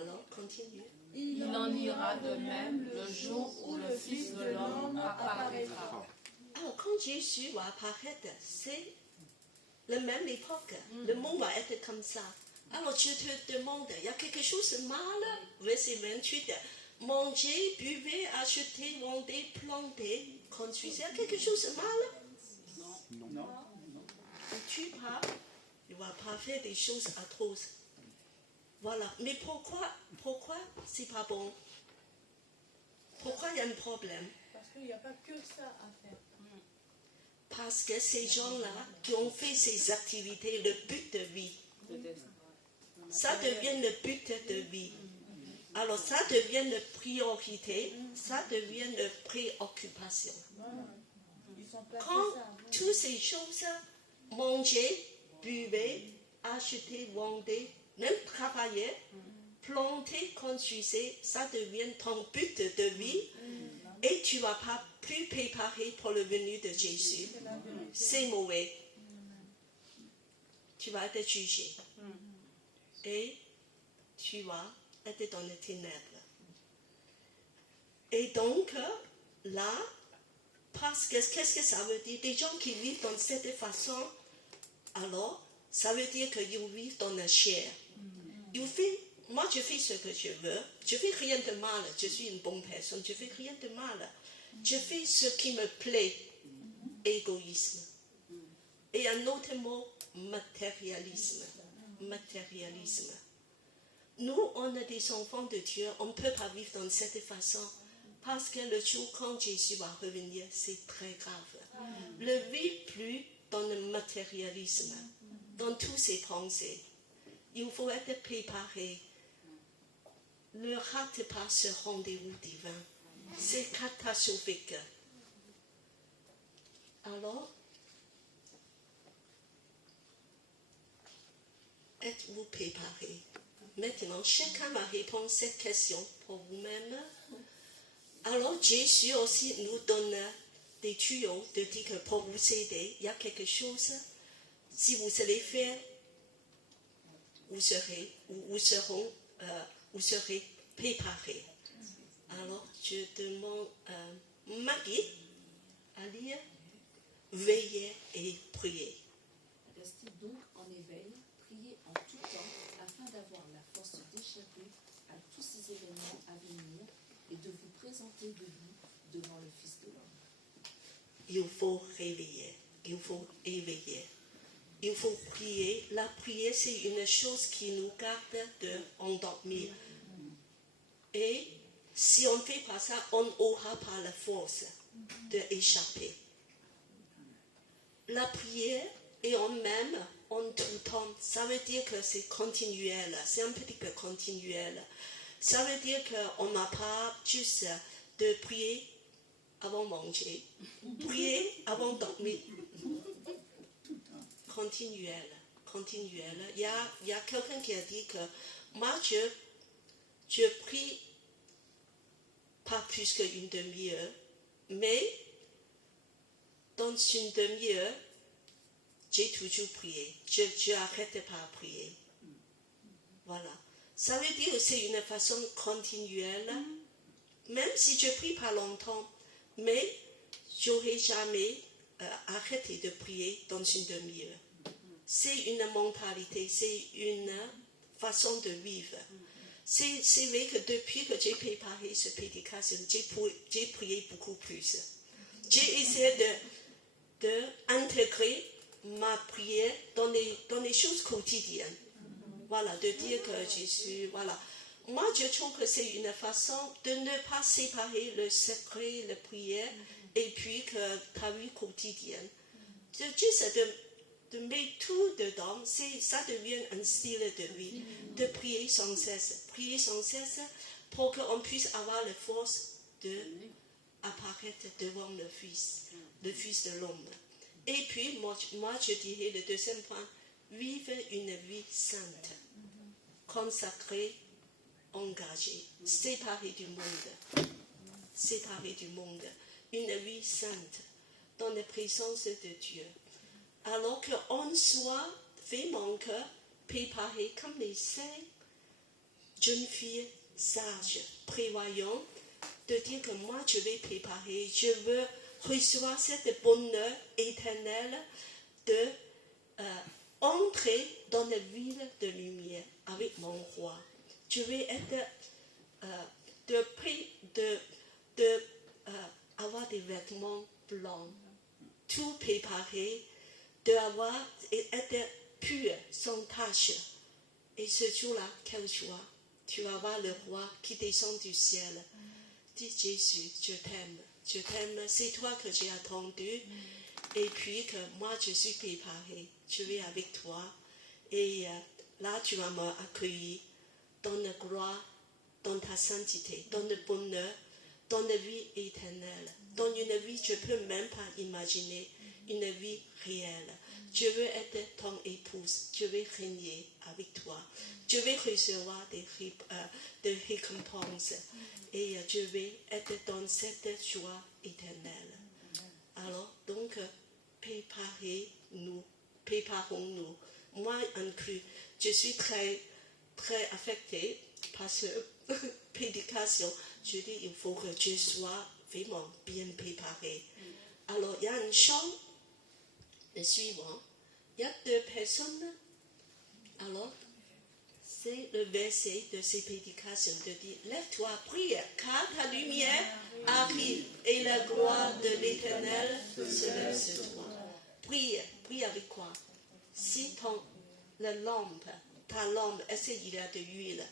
Alors, continue. Il en ira de même le jour où le Fils de l'homme apparaîtra. Alors, quand Jésus va apparaître, c'est la même époque. Le monde va être comme ça. Alors, je te demande, il y a quelque chose de mal? Verset 28. Manger, buvez, acheter, vendez, planter, construisez. Il y a quelque chose de mal? Non. Tu pas, il ne va pas faire des choses atroces. Voilà. Mais pourquoi c'est pas bon? Pourquoi il y a un problème? Parce qu'il n'y a pas que ça à faire. Parce que ces gens-là qui ont fait ces activités, le but de vie, ça devient le but de vie. Alors ça devient une priorité, ça devient une préoccupation. Quand toutes ces choses, manger, buvez, acheter, vendre, même travailler, planter, construire, ça devient ton but de vie et tu ne vas pas plus préparer pour le venu de Jésus. C'est mauvais. Tu vas être jugé. Et tu vas être dans les ténèbres. Et donc, là, parce que qu'est-ce que ça veut dire? Des gens qui vivent dans cette façon, alors, ça veut dire qu'ils vivent dans la chair. Moi, je fais ce que je veux. Je ne fais rien de mal. Je suis une bonne personne. Je ne fais rien de mal. Je fais ce qui me plaît. Égoïsme. Et un autre mot, matérialisme. Matérialisme. Nous, on est des enfants de Dieu. On ne peut pas vivre dans cette façon. Parce que le jour quand Jésus va revenir, c'est très grave. Ne vivez plus dans le matérialisme, dans toutes ses pensées. Il faut être préparé. Ne rate pas ce rendez-vous divin. C'est catastrophique. Alors, êtes-vous préparés? Maintenant, chacun va répondre à cette question pour vous-même. Alors, Jésus aussi nous donne des tuyaux de dire que pour vous aider, il y a quelque chose. Si vous allez faire, vous serez préparés. Alors, je demande à Maggie à lire, veillez et priez. Restez donc en éveil, priez en tout temps, afin d'avoir la force d'échapper à tous ces événements à venir et de vous présenter debout devant le Fils de l'homme. Il faut réveiller, il faut éveiller. Il faut prier. La prière, c'est une chose qui nous garde d'endormir. Et si on ne fait pas ça, on n'aura pas la force d'échapper. La prière est en même, en tout temps. Ça veut dire que c'est continuel. C'est un petit peu continuel. Ça veut dire qu'on n'a pas juste de prier avant de manger, prier avant de dormir. Continuel. Il y a quelqu'un qui a dit que moi, je prie pas plus qu'une demi-heure, mais dans une demi-heure, j'ai toujours prié. Je n'arrête pas de prier. Voilà. Ça veut dire que c'est une façon continuelle, même si je prie pas longtemps, mais je n'aurai jamais arrêté de prier dans une demi-heure. C'est une mentalité, c'est une façon de vivre. C'est vrai que depuis que j'ai préparé ce prédication, j'ai prié beaucoup plus. J'ai essayé d'intégrer ma prière dans les choses quotidiennes. Voilà, de dire que Jésus, voilà. Moi, je trouve que c'est une façon de ne pas séparer le secret, la prière, et puis que ta vie quotidienne. Juste de mettre tout dedans, ça devient un style de vie, de prier sans cesse pour qu'on puisse avoir la force d'apparaître devant le Fils de l'homme. Et puis, moi, je dirais le deuxième point, vivre une vie sainte, consacrée, engagée, séparée du monde, une vie sainte, dans la présence de Dieu. Alors qu'on soit vraiment préparé comme les saints jeunes filles sages, prévoyants, de dire que moi je vais préparer, je veux recevoir cette bonheur éternelle de entrer dans la ville de lumière avec mon roi. Je vais être avoir des vêtements blancs, tout préparé, d'être pur, sans tache. Et ce jour-là, quelle joie! Tu vas voir le roi qui descend du ciel. Dis Jésus, je t'aime, c'est toi que j'ai attendu. Et puis que moi je suis préparé, je vais avec toi. Et là tu vas m'accueillir dans la gloire, dans ta sainteté, dans le bonheur, dans la vie éternelle, dans une vie que je ne peux même pas imaginer, une vie réelle. Je veux être ton épouse, je vais régner avec toi, je vais recevoir des récompenses et je vais être dans cette joie éternelle. Alors, donc, préparons-nous. Moi inclus, je suis très, très affectée par cette prédication. Je dis, il faut que je sois vraiment bien préparé. Alors, il y a une chose, le suivant. Il y a deux personnes. Alors, c'est le verset de ces prédications de dire, lève-toi, prie, car ta lumière arrive et la gloire de l'Éternel se lève sur toi. Prie avec quoi? Si ta lampe, est-ce qu'il y a de l'huile?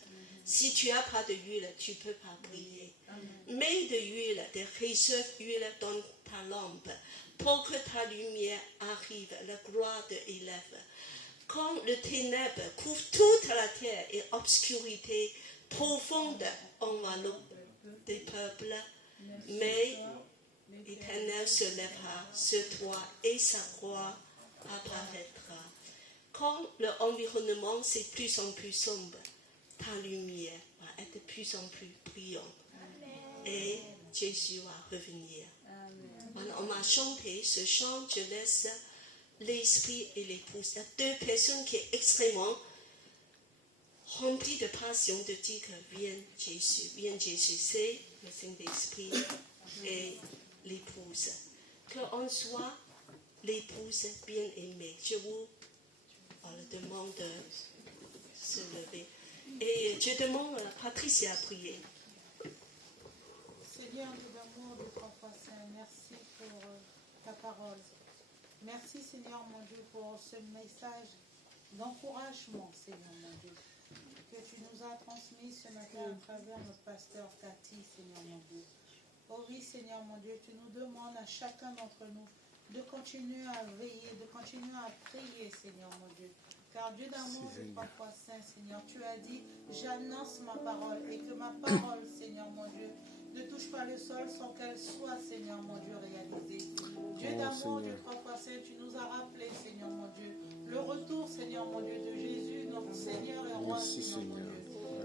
Si tu n'as pas de huile, tu ne peux pas prier. Mets de l'huile, de réserve d'huile dans ta lampe, pour que ta lumière arrive, la gloire de élève. Quand le ténèbre couvre toute la terre et obscurité profonde enveloppe des peuples, Mais l'Éternel se lèvera sur toi et sa gloire apparaîtra. Quand l'environnement c'est plus en plus sombre, ta lumière va être de plus en plus brillante. Et Jésus va revenir. On m'a chanté ce chant, je laisse l'esprit et l'épouse. Il y a deux personnes qui sont extrêmement remplies de passion de dire que viens Jésus, c'est le Saint-Esprit et l'épouse. Qu'on soit l'épouse bien-aimée. Je vous demande de se lever. Et je demande à Patricia à prier. Seigneur, Dieu d'amour, de trois fois saint, merci pour ta parole. Merci, Seigneur mon Dieu, pour ce message d'encouragement, Seigneur mon Dieu, que tu nous as transmis ce matin à travers notre pasteur Cathy, Seigneur mon Dieu. Oh oui, Seigneur mon Dieu, tu nous demandes à chacun d'entre nous de continuer à veiller, de continuer à prier, Seigneur mon Dieu. Car Dieu d'amour, de trois fois saint, Seigneur, tu as dit, j'annonce ma parole et que ma parole, Seigneur mon Dieu, ne touche pas le sol sans qu'elle soit, Seigneur mon Dieu, réalisée. Dieu d'amour, Dieu trois fois saint, tu nous as rappelé, Seigneur mon Dieu, le retour, Seigneur mon Dieu, de Jésus, notre Seigneur et Roi, Seigneur mon Dieu.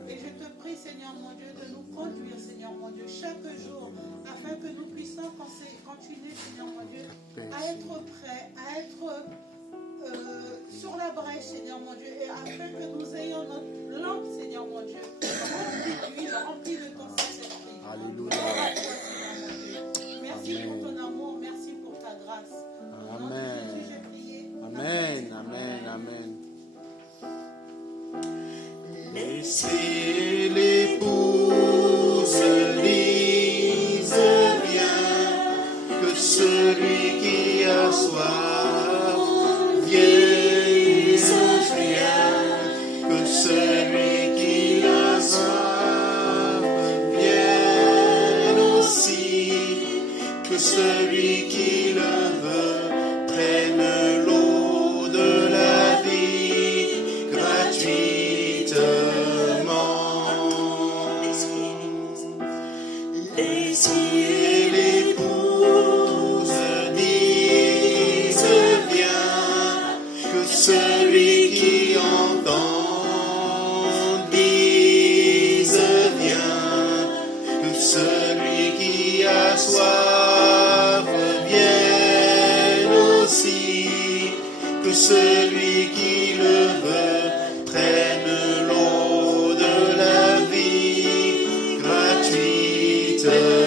Et je te prie, Seigneur mon Dieu, de nous conduire, Seigneur mon Dieu, chaque jour, afin que nous puissions continuer, Seigneur mon Dieu, à être prêts, à être sur la brèche, Seigneur mon Dieu, et afin que nous ayons notre lampe, Seigneur mon Dieu, remplie d'huile, remplie de ton Saint-Esprit. Alléluia. Merci pour ton amour, merci pour ta grâce. Au nom de Jésus, j'ai prié. Amen, amen, amen. Laissez l'épouse dise bien que celui qui a soif vienne bien, que celui qui a soif vienne aussi, que celui qui le veut prenne l'eau de la vie gratuite. Laissez l'épouse dise bien que celui qui entend dise bien, que celui qui a soif vienne aussi, que celui qui le veut prenne l'eau de la vie gratuitement.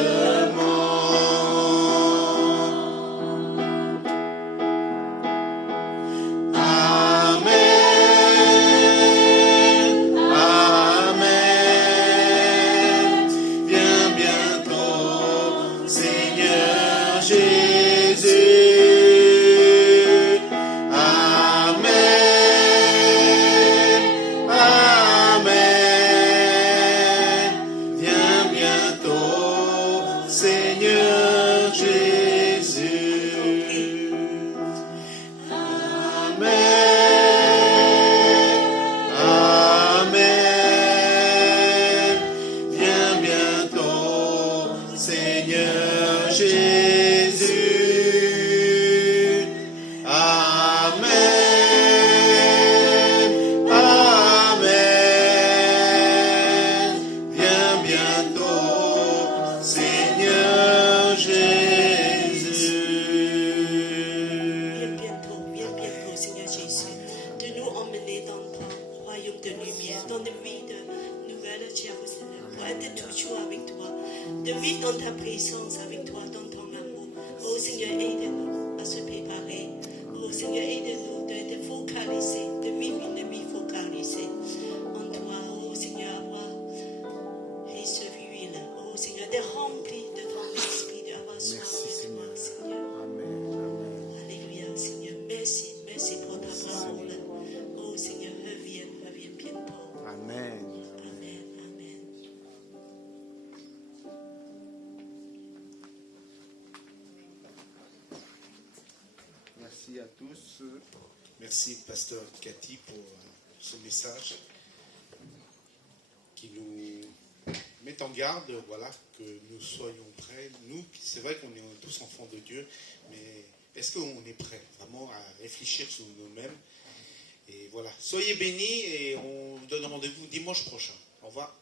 Merci à tous. Merci, pasteur Cathy, pour ce message qui nous met mettent en garde, voilà, que nous soyons prêts. Nous, c'est vrai qu'on est tous enfants de Dieu, mais est-ce qu'on est prêt vraiment à réfléchir sur nous-mêmes? Et voilà, soyez bénis et on vous donne rendez-vous dimanche prochain. Au revoir.